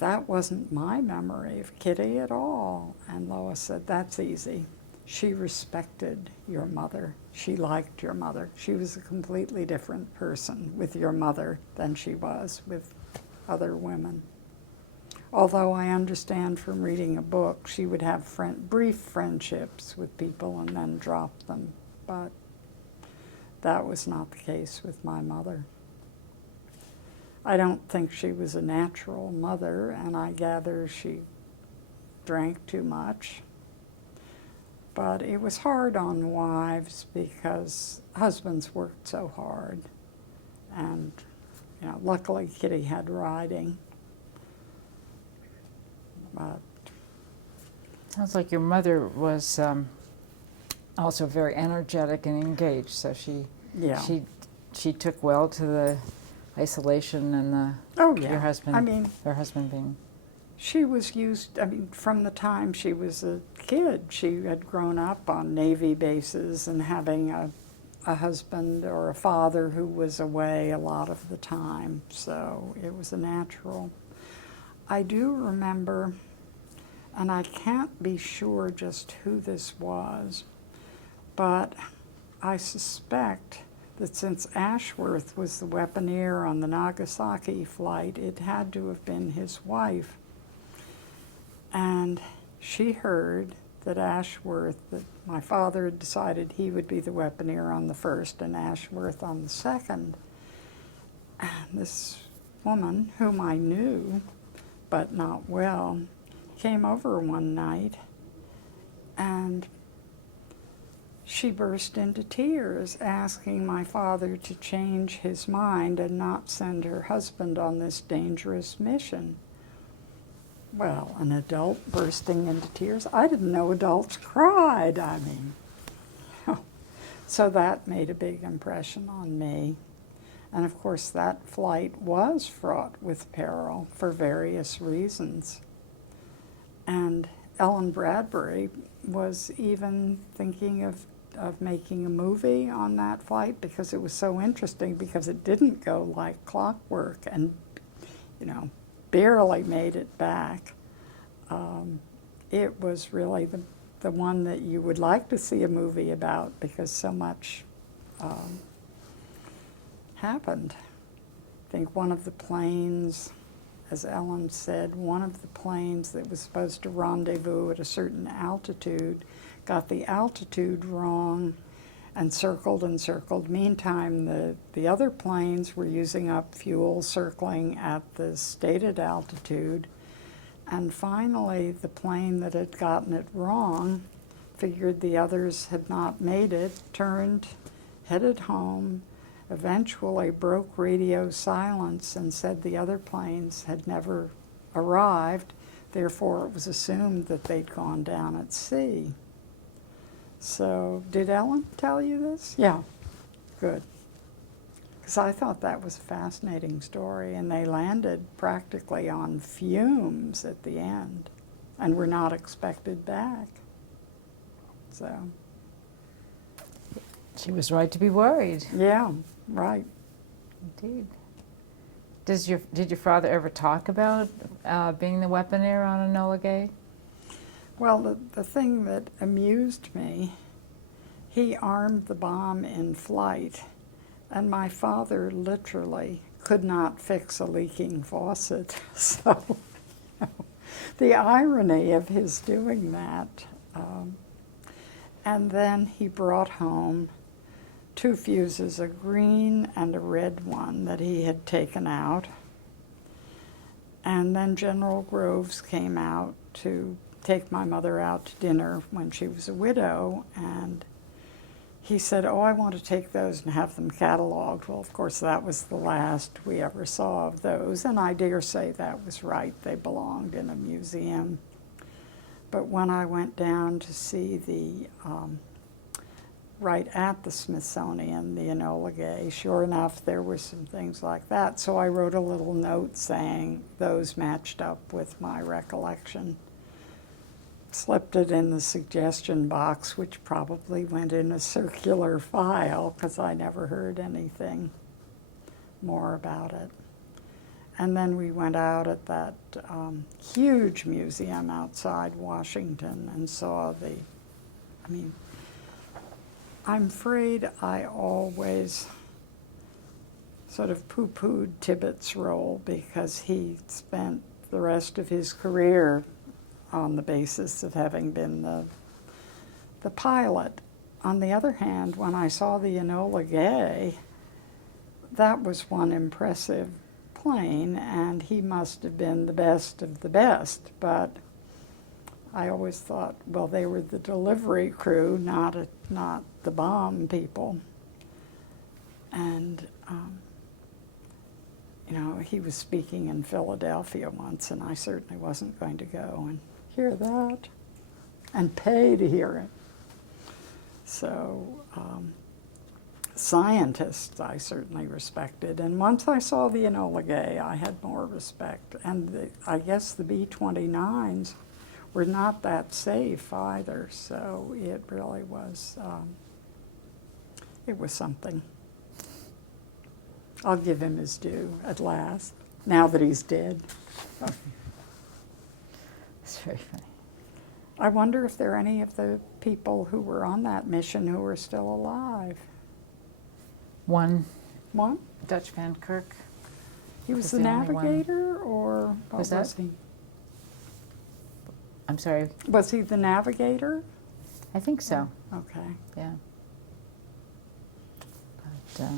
That wasn't my memory of Kitty at all. And Lois said, that's easy. She respected your mother. She liked your mother. She was a completely different person with your mother than she was with other women. Although I understand from reading a book, she would have brief friendships with people and then drop them. But that was not the case with my mother. I don't think she was a natural mother, and I gather she drank too much. But it was hard on wives because husbands worked so hard. And, you know, luckily Kitty had riding. But Sounds like your mother was also very energetic and engaged, so yeah. she took well to the isolation and the Oh, yeah. your husband. I mean, her husband being. she was used, I mean, from the time she was a kid, she had grown up on Navy bases and having a husband or a father who was away a lot of the time, so it was a natural. I do remember, and I can't be sure just who this was, but I suspect that since Ashworth was the weaponeer on the Nagasaki flight, it had to have been his wife. And she heard that that my father had decided he would be the weaponeer on the first and Ashworth on the second. And this woman, whom I knew, but not well, came over one night and she burst into tears, asking my father to change his mind and not send her husband on this dangerous mission. Well, an adult bursting into tears? I didn't know adults cried, I mean. So that made a big impression on me. And of course that flight was fraught with peril for various reasons. And Ellen Bradbury was even thinking of making a movie on that flight because it was so interesting, because it didn't go like clockwork and, you know, barely made it back. It was really the one that you would like to see a movie about because so much happened. I think one of the planes, as Ellen said, one of the planes that was supposed to rendezvous at a certain altitude got the altitude wrong and circled and circled. Meantime, the other planes were using up fuel circling at the stated altitude, And finally, the plane that had gotten it wrong figured the others had not made it, turned, headed home, eventually broke radio silence and said the other planes had never arrived. Therefore, it was assumed that they'd gone down at sea. So, did Ellen tell you this? Yeah, good. Because I thought that was a fascinating story, and they landed practically on fumes at the end and were not expected back. So, She was right to be worried. yeah, right. Indeed. Did your father ever talk about being the weaponeer on Enola Gay? Well, the thing that amused me, he armed the bomb in flight, and my father literally could not fix a leaking faucet. So, the irony of his doing that. And then he brought home 2 fuses, a green and a red one that he had taken out. And then General Groves came out to take my mother out to dinner when she was a widow, and he said, "Oh, I want to take those and have them cataloged." Well, of course, that was the last we ever saw of those, and I dare say that was right. They belonged in a museum. But when I went down to see the right at the Smithsonian, the Enola Gay, sure enough, there were some things like that. So I wrote a little note saying those matched up with my recollection. Slipped it in the suggestion box, which probably went in a circular file because I never heard anything more about it. And then we went out at that huge museum outside Washington and saw I'm afraid I always sort of poo-pooed Tibbet's role because he spent the rest of his career on the basis of having been the pilot. On the other hand, when I saw the Enola Gay, that was one impressive plane, and he must have been the best of the best. But I always thought, well, they were the delivery crew, not the bomb people. And he was speaking in Philadelphia once, and I certainly wasn't going to go and hear that and pay to hear it. So scientists I certainly respected, and once I saw the Enola Gay, I had more respect. And I guess the B-29s were not that safe either, so it really was, it was something. I'll give him his due at last, now that he's dead. It's very funny. I wonder if there are any of the people who were on that mission who are still alive. One, One? Dutch Van Kirk. He was Was the the only one. navigator, or what Was that? he? I'm sorry, Was he the navigator? I think so, Okay. yeah. But,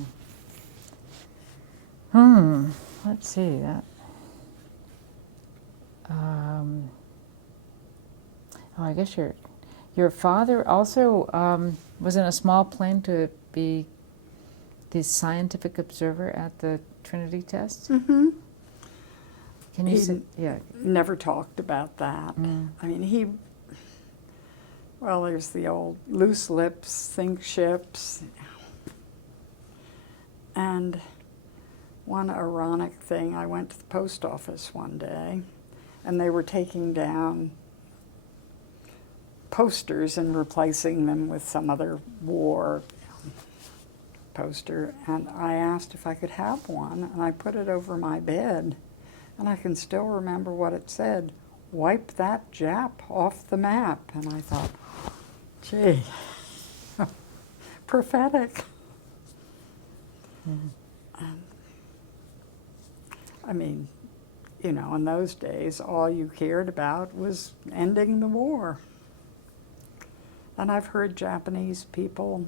let's see, that. I guess your father also was in a small plane to be the scientific observer at the Trinity tests. Mm-hmm. Can you He say, yeah? never talked about that. Mm. I mean, there's the old loose lips, sink ships. And one ironic thing, I went to the post office one day, and they were taking down posters and replacing them with some other war poster, and I asked if I could have one, and I put it over my bed, and I can still remember what it said: "Wipe that Jap off the map." And I thought, gee, prophetic. I mean, in those days, all you cared about was ending the war. And I've heard Japanese people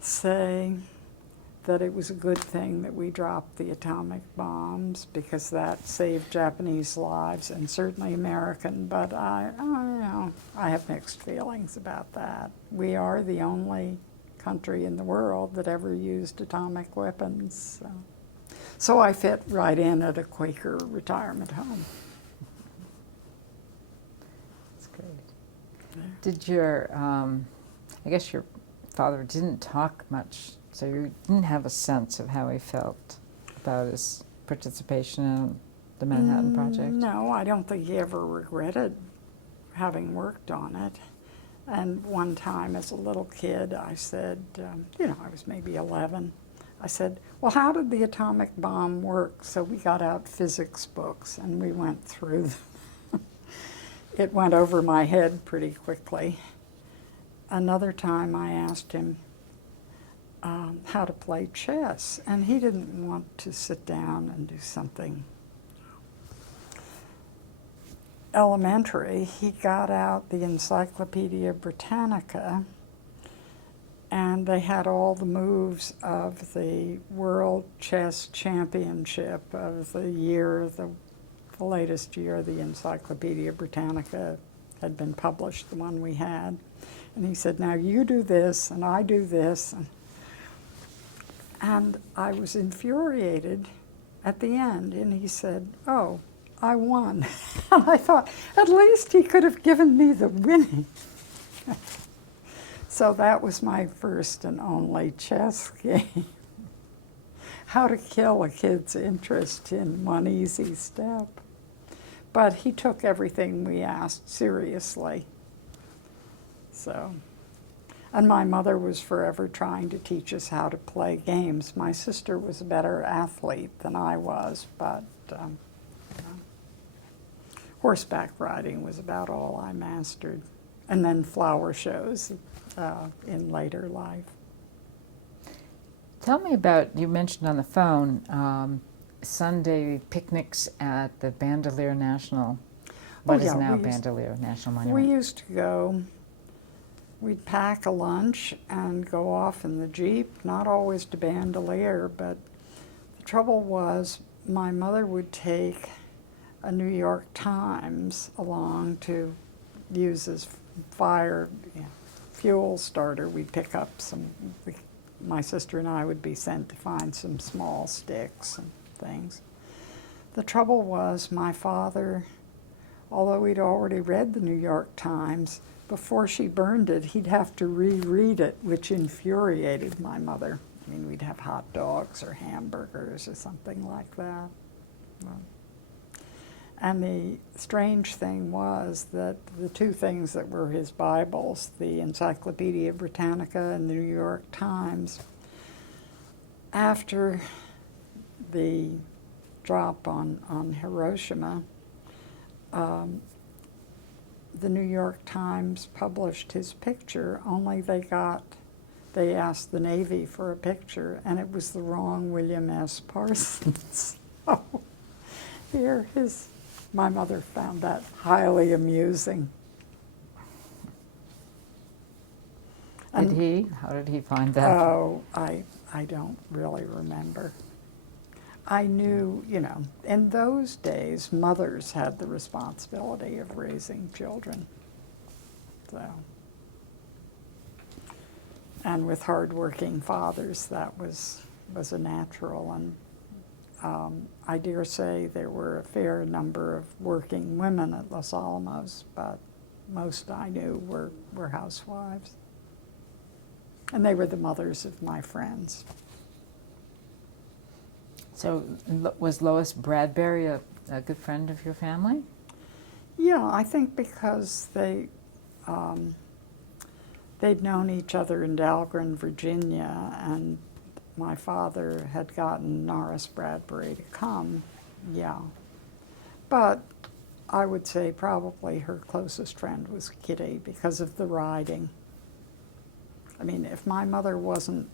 say that it was a good thing that we dropped the atomic bombs because that saved Japanese lives and certainly American, but I have mixed feelings about that. We are the only country in the world that ever used atomic weapons. So I fit right in at a Quaker retirement home. That's great. Did your, I guess your father didn't talk much, so you didn't have a sense of how he felt about his participation in the Manhattan Project? No, I don't think he ever regretted having worked on it. And one time as a little kid, I said, I was maybe 11, I said, well, how did the atomic bomb work? So we got out physics books and we went through them. It went over my head pretty quickly. Another time I asked him how to play chess, and he didn't want to sit down and do something elementary. He got out the Encyclopedia Britannica, and they had all the moves of the World Chess Championship of the year, the latest year the Encyclopedia Britannica had been published, the one we had. And he said, now you do this, and I do this. And I was infuriated at the end, and he said, oh, I won. And I thought, at least he could have given me the winning. So that was my first and only chess game. How to kill a kid's interest in one easy step. But he took everything we asked seriously. So, and my mother was forever trying to teach us how to play games. My sister was a better athlete than I was, but horseback riding was about all I mastered. And then flower shows in later life. Tell me about, you mentioned on the phone, Sunday picnics at the Bandelier National, what is now Bandelier National Monument. We used to go, we'd pack a lunch and go off in the Jeep, not always to Bandelier, but the trouble was my mother would take a New York Times along to use as fuel starter. We'd pick up some, my sister and I would be sent to find some small sticks and things. The trouble was my father, although he'd already read the New York Times, before she burned it, he'd have to reread it, which infuriated my mother. I mean, we'd have hot dogs or hamburgers or something like that. And the strange thing was that the two things that were his Bibles, the Encyclopedia Britannica and the New York Times, after the drop on Hiroshima, the New York Times published his picture, only they asked the Navy for a picture, and it was the wrong William S. Parsons. So my mother found that highly amusing. How did he find that? Oh, I don't really remember. I knew, in those days, mothers had the responsibility of raising children. So, and with hardworking fathers, that was a natural. And I dare say there were a fair number of working women at Los Alamos, but most I knew were housewives. And they were the mothers of my friends. So was Lois Bradbury a good friend of your family? Yeah, I think because they'd known each other in Dahlgren, Virginia, and my father had gotten Norris Bradbury to come, yeah. But I would say probably her closest friend was Kitty because of the riding. I mean, if my mother wasn't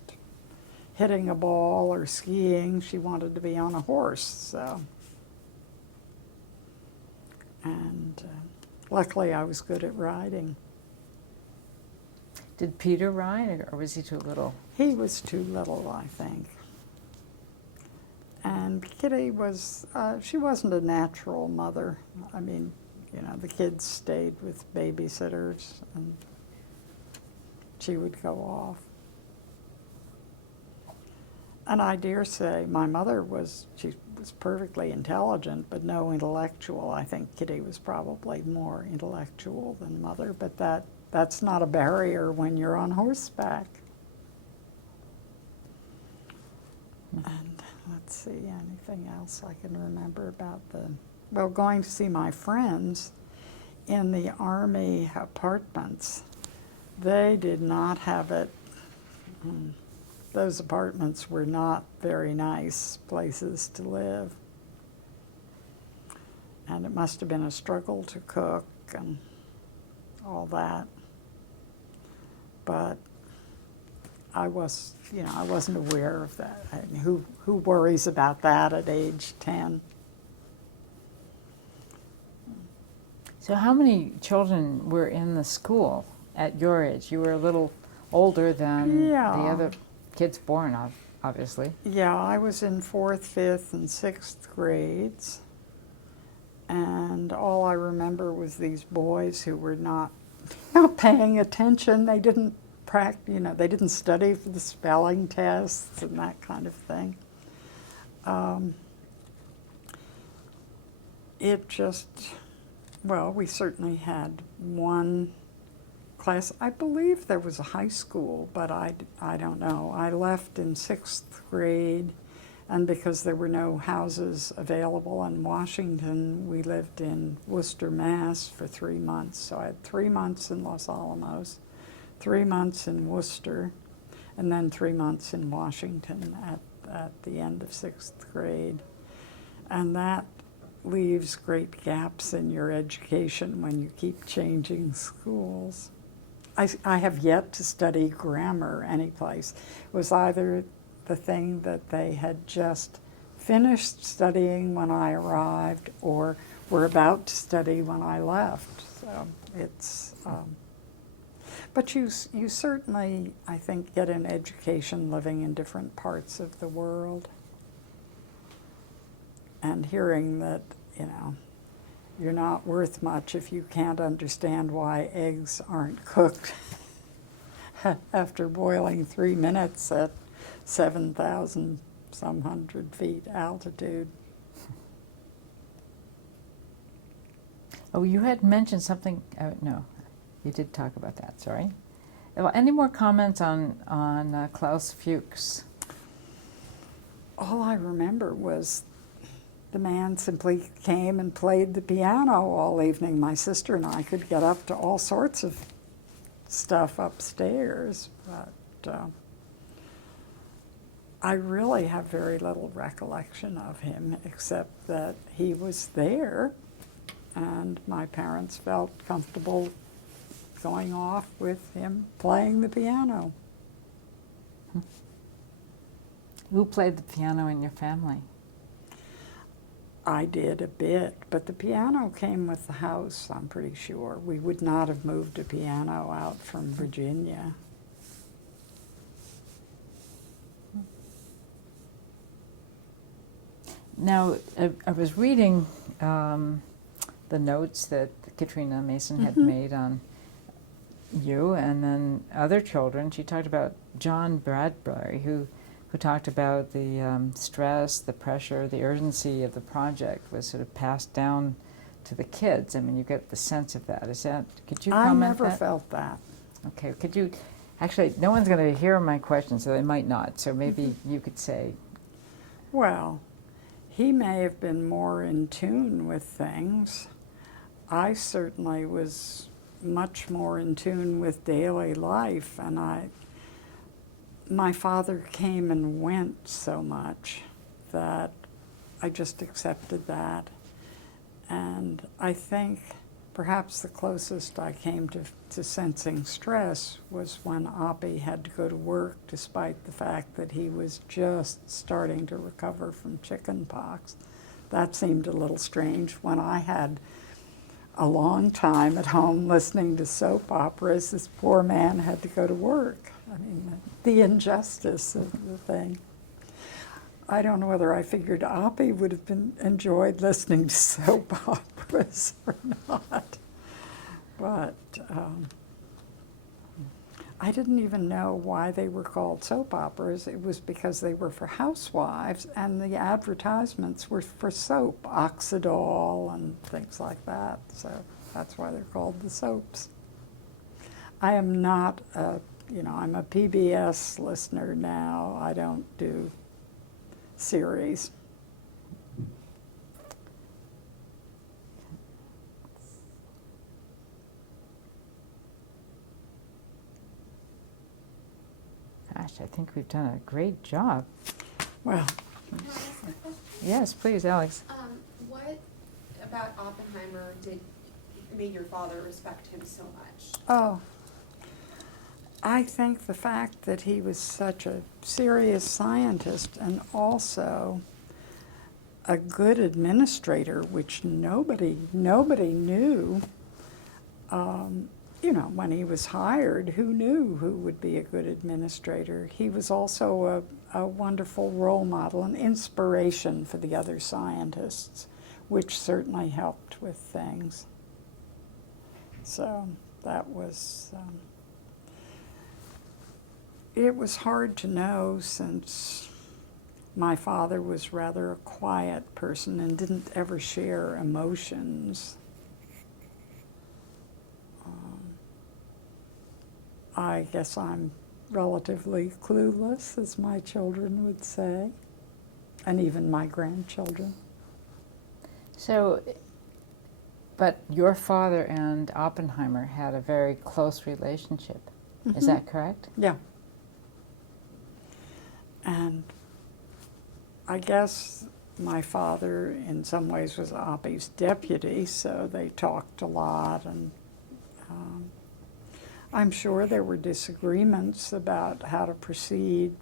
hitting a ball or skiing, she wanted to be on a horse, so. And luckily I was good at riding. Did Peter ride, or was he too little? He was too little, I think. And Kitty was, she wasn't a natural mother. I mean, you know, the kids stayed with babysitters and she would go off. And I dare say my mother she was perfectly intelligent, but no intellectual. I think Kitty was probably more intellectual than mother, but that's not a barrier when you're on horseback. And let's see, anything else I can remember about well, going to see my friends in the Army apartments. They did not have it. Those apartments were not very nice places to live. And it must have been a struggle to cook and all that. But I wasn't aware of that. I mean, who worries about that at age 10? So how many children were in the school at your age? You were a little older than the other kids born, obviously. Yeah, I was in 4th, 5th, and 6th grades. And all I remember was these boys who were not paying attention. They didn't they didn't study for the spelling tests and that kind of thing. Well, we certainly had one class. I believe there was a high school, but I don't know. I left in 6th grade, and because there were no houses available in Washington, we lived in Worcester, Mass. For 3 months. So I had 3 months in Los Alamos, 3 months in Worcester, and then 3 months in Washington at the end of 6th grade. And that leaves great gaps in your education when you keep changing schools. I have yet to study grammar anyplace. It was either the thing that they had just finished studying when I arrived or were about to study when I left. So it's, but you certainly, I think, get an education living in different parts of the world. And hearing that, you're not worth much if you can't understand why eggs aren't cooked after boiling 3 minutes at 7,000 some hundred feet altitude. Oh, you had mentioned something, no, you did talk about that, sorry. Any more comments on Klaus Fuchs? All I remember was the man simply came and played the piano all evening. My sister and I could get up to all sorts of stuff upstairs, but I really have very little recollection of him, except that he was there and my parents felt comfortable going off with him playing the piano. Who played the piano in your family? I did a bit, but the piano came with the house, I'm pretty sure. We would not have moved a piano out from Virginia. Now, I was reading the notes that Katrina Mason had made on you and then other children. She talked about John Bradbury, who talked about the stress, the pressure, the urgency of the project was sort of passed down to the kids. I mean, you get the sense of that. Could you comment? I never felt that. Okay, could you, actually, no one's going to hear my question, so they might not, so maybe you could say. Well, he may have been more in tune with things. I certainly was much more in tune with daily life, and my father came and went so much that I just accepted that. And I think perhaps the closest I came to sensing stress was when Oppie had to go to work, despite the fact that he was just starting to recover from chicken pox. That seemed a little strange when I had a long time at home listening to soap operas. This poor man had to go to work. I mean, the injustice of the thing. I don't know whether I figured Oppie would have been enjoyed listening to soap operas or not. But I didn't even know why they were called soap operas. It was because they were for housewives, and the advertisements were for soap, Oxydol and things like that. So that's why they're called the soaps. I am not I'm a PBS listener now. I don't do series. Gosh, I think we've done a great job. Well, Can I ask a question? Yes, please, Alex. What about Oppenheimer made your father respect him so much? oh, I think the fact that he was such a serious scientist and also a good administrator, which nobody knew. When he was hired, who knew who would be a good administrator? He was also a wonderful role model, an inspiration for the other scientists, which certainly helped with things. So that was, it was hard to know, since my father was rather a quiet person and didn't ever share emotions. I guess I'm relatively clueless, as my children would say, and even my grandchildren. So, but your father and Oppenheimer had a very close relationship. Is that correct? Yeah. And I guess my father, in some ways, was Oppie's deputy, so they talked a lot, and I'm sure there were disagreements about how to proceed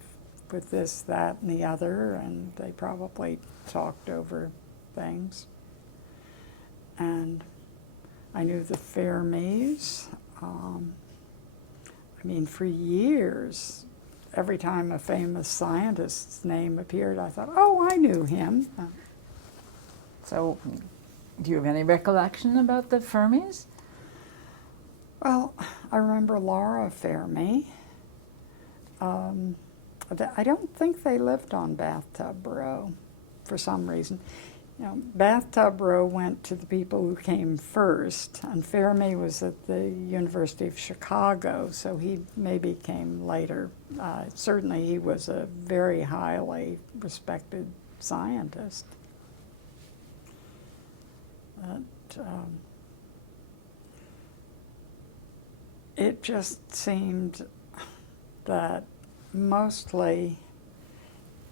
with this, that, and the other, and they probably talked over things. And I knew the Fermis. For years, every time a famous scientist's name appeared, I thought, oh, I knew him. So, do you have any recollection about the Fermis? Well, I remember Laura Fermi. I don't think they lived on Bathtub Row for some reason. Bathtub Row went to the people who came first, and Fermi was at the University of Chicago, so he maybe came later. Certainly he was a very highly respected scientist. It just seemed that mostly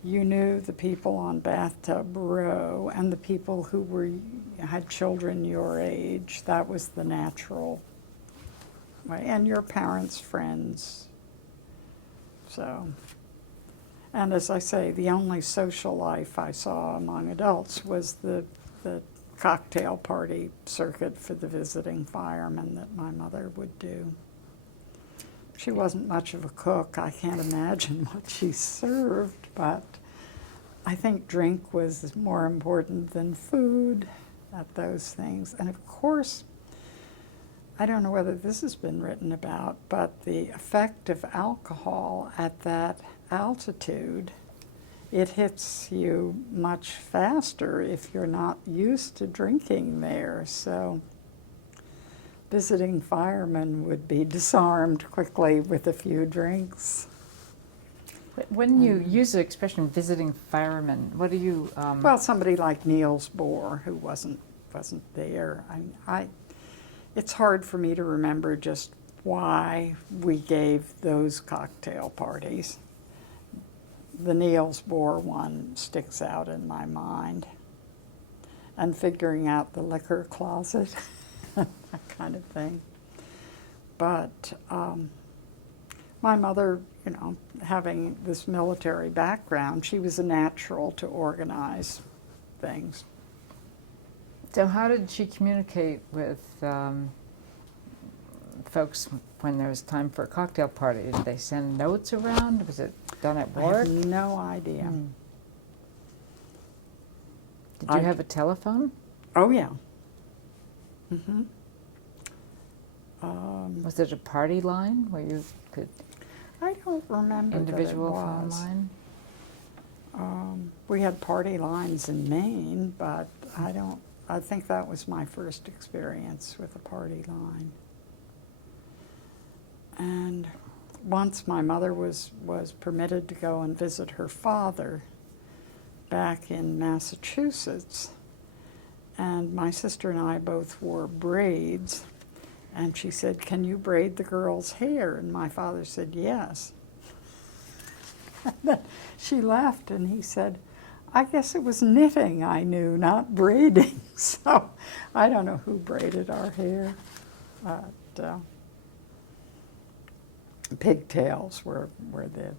you knew the people on Bathtub Row and the people who had children your age. That was the natural way, and your parents' friends. So, and as I say, the only social life I saw among adults was the cocktail party circuit for the visiting firemen that my mother would do. She wasn't much of a cook. I can't imagine what she served, but I think drink was more important than food at those things. And of course, I don't know whether this has been written about, but the effect of alcohol at that altitude, it hits you much faster if you're not used to drinking there. So visiting firemen would be disarmed quickly with a few drinks. When you use the expression visiting firemen, what do you... Well, somebody like Niels Bohr, who wasn't there. It's hard for me to remember just why we gave those cocktail parties. The Niels Bohr one sticks out in my mind. And figuring out the liquor closet, that kind of thing. But my mother, having this military background, she was a natural to organize things. So how did she communicate with folks when there was time for a cocktail party? Did they send notes around? Was it done at I work? have no idea. Did you have a telephone? Oh, yeah. Was it a party line where you could I don't remember individual that it phone was. line? We had party lines in Maine, but I think that was my first experience with a party line. And once my mother was permitted to go and visit her father back in Massachusetts, and my sister and I both wore braids, and she said, "Can you braid the girl's hair?" And my father said, "Yes." And then she laughed, and he said, "I guess it was knitting I knew, not braiding." So I don't know who braided our hair, but pigtails were the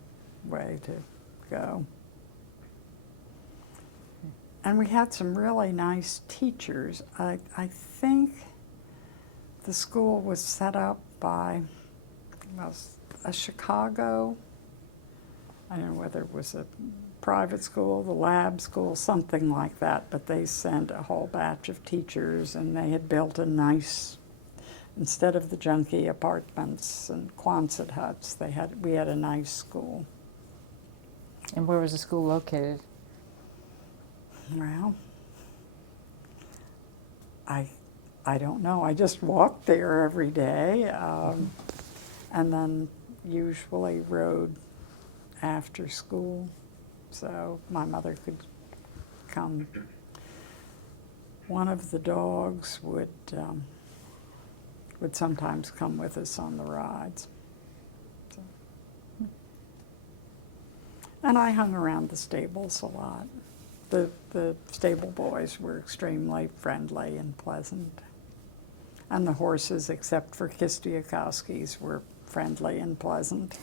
way to go. And we had some really nice teachers. I think the school was set up by a Chicago, I don't know whether it was a private school, the lab school, something like that, but they sent a whole batch of teachers, and they had built a nice, instead of the junky apartments and Quonset huts, we had a nice school. And where was the school located? Well, I don't know. I just walked there every day, and then usually rode after school, so my mother could come. One of the dogs would sometimes come with us on the rides. So. And I hung around the stables a lot. The stable boys were extremely friendly and pleasant. And the horses, except for Kistiakowski's, were friendly and pleasant.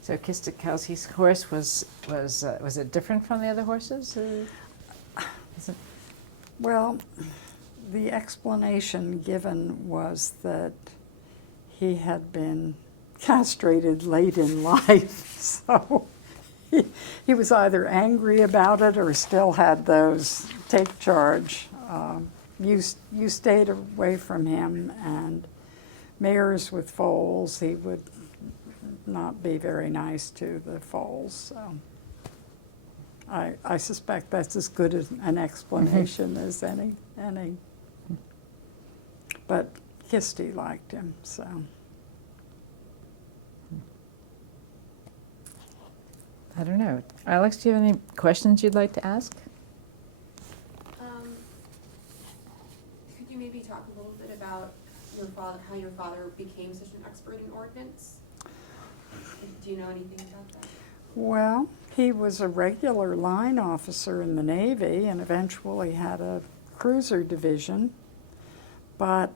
So Kistikowski's horse was it different from the other horses? Well, the explanation given was that he had been castrated late in life, so he was either angry about it or still had those take charge. You stayed away from him, and mares with foals, he would not be very nice to the foals. So I suspect that's as good an explanation as any. But Kisty liked him, so. I don't know. Alex, do you have any questions you'd like to ask? Could you maybe talk a little bit about your father, how your father became such an expert in ordnance? Do you know anything about that? Well, he was a regular line officer in the Navy and eventually had a cruiser division, but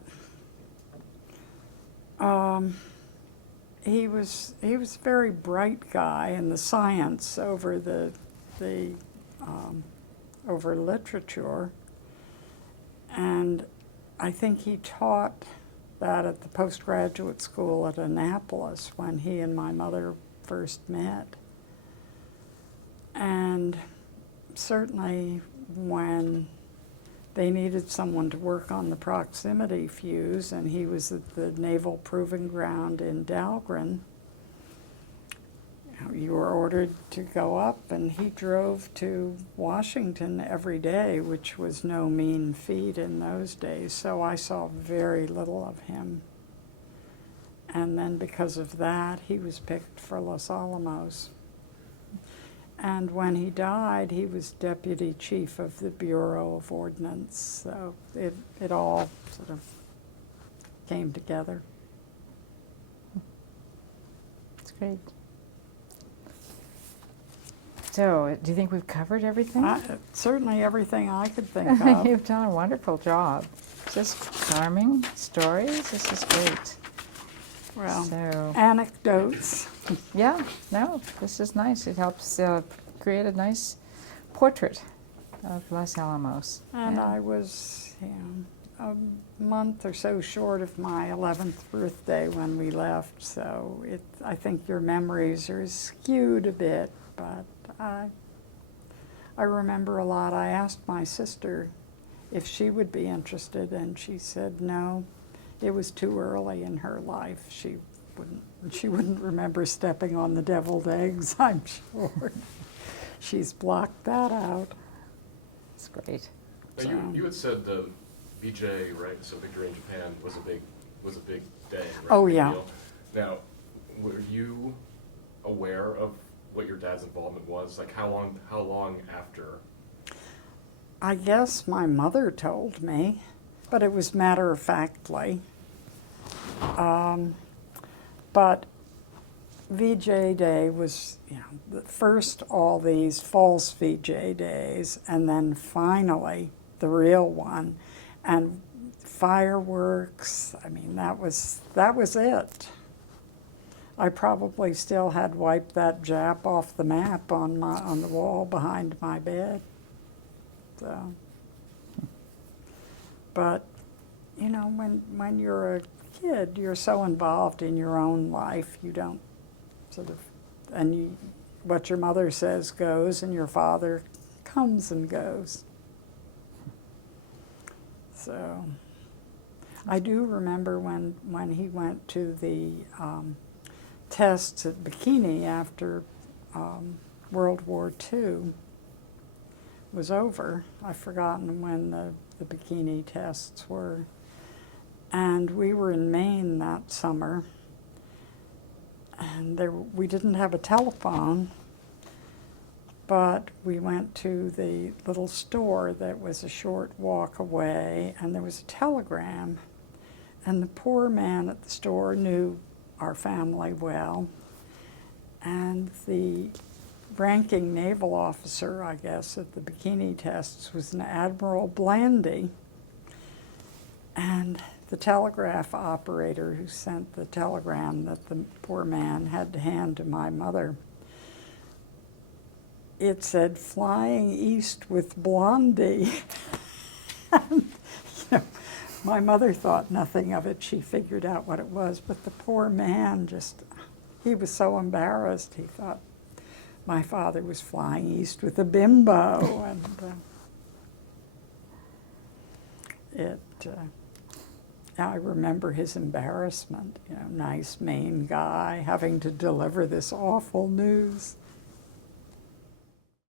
he was a very bright guy in the science over over literature, and I think he taught that at the postgraduate school at Annapolis when he and my mother first met. And certainly when they needed someone to work on the proximity fuse, and he was at the Naval Proving Ground in Dahlgren, you were ordered to go up, and he drove to Washington every day, which was no mean feat in those days, so I saw very little of him. And then because of that, he was picked for Los Alamos. And when he died, he was deputy chief of the Bureau of Ordnance, so it all sort of came together. That's great. So, do you think we've covered everything? Certainly everything I could think of. You've done a wonderful job. Just charming stories. This is great. Well, So, anecdotes. yeah, no, this is nice. It helps create a nice portrait of Los Alamos. And Yeah. I was a month or so short of my 11th birthday when we left, so I think your memories are skewed a bit, but I remember a lot. I asked my sister if she would be interested, and she said no. It was too early in her life. She wouldn't remember stepping on the deviled eggs, I'm sure. She's blocked that out. It's great. Now, you had said the VJ, right? So Victory in Japan was a big day. Right? Oh, Big yeah. deal. Now, were you aware of what your dad's involvement was? Like how long after? I guess my mother told me, but it was matter-of-factly. But VJ Day was, first all these false VJ Days, and then finally the real one. And fireworks, I mean, that was it. I probably still had wiped that Jap off the map on the wall behind my bed. So, but when you're a kid, you're so involved in your own life, you don't sort of, what your mother says goes, and your father comes and goes. So, I do remember when he went to the tests at Bikini after World War II was over. I've forgotten when the Bikini tests were. And we were in Maine that summer, and we didn't have a telephone, but we went to the little store that was a short walk away, and there was a telegram. And the poor man at the store knew our family well, and the ranking naval officer, I guess, at the Bikini tests was an Admiral Blandy. And the telegraph operator who sent the telegram that the poor man had to hand to my mother, it said, "Flying east with Blondie." And, my mother thought nothing of it. She figured out what it was, but the poor man he was so embarrassed. He thought my father was flying east with a bimbo, and I remember his embarrassment. Nice Maine guy having to deliver this awful news.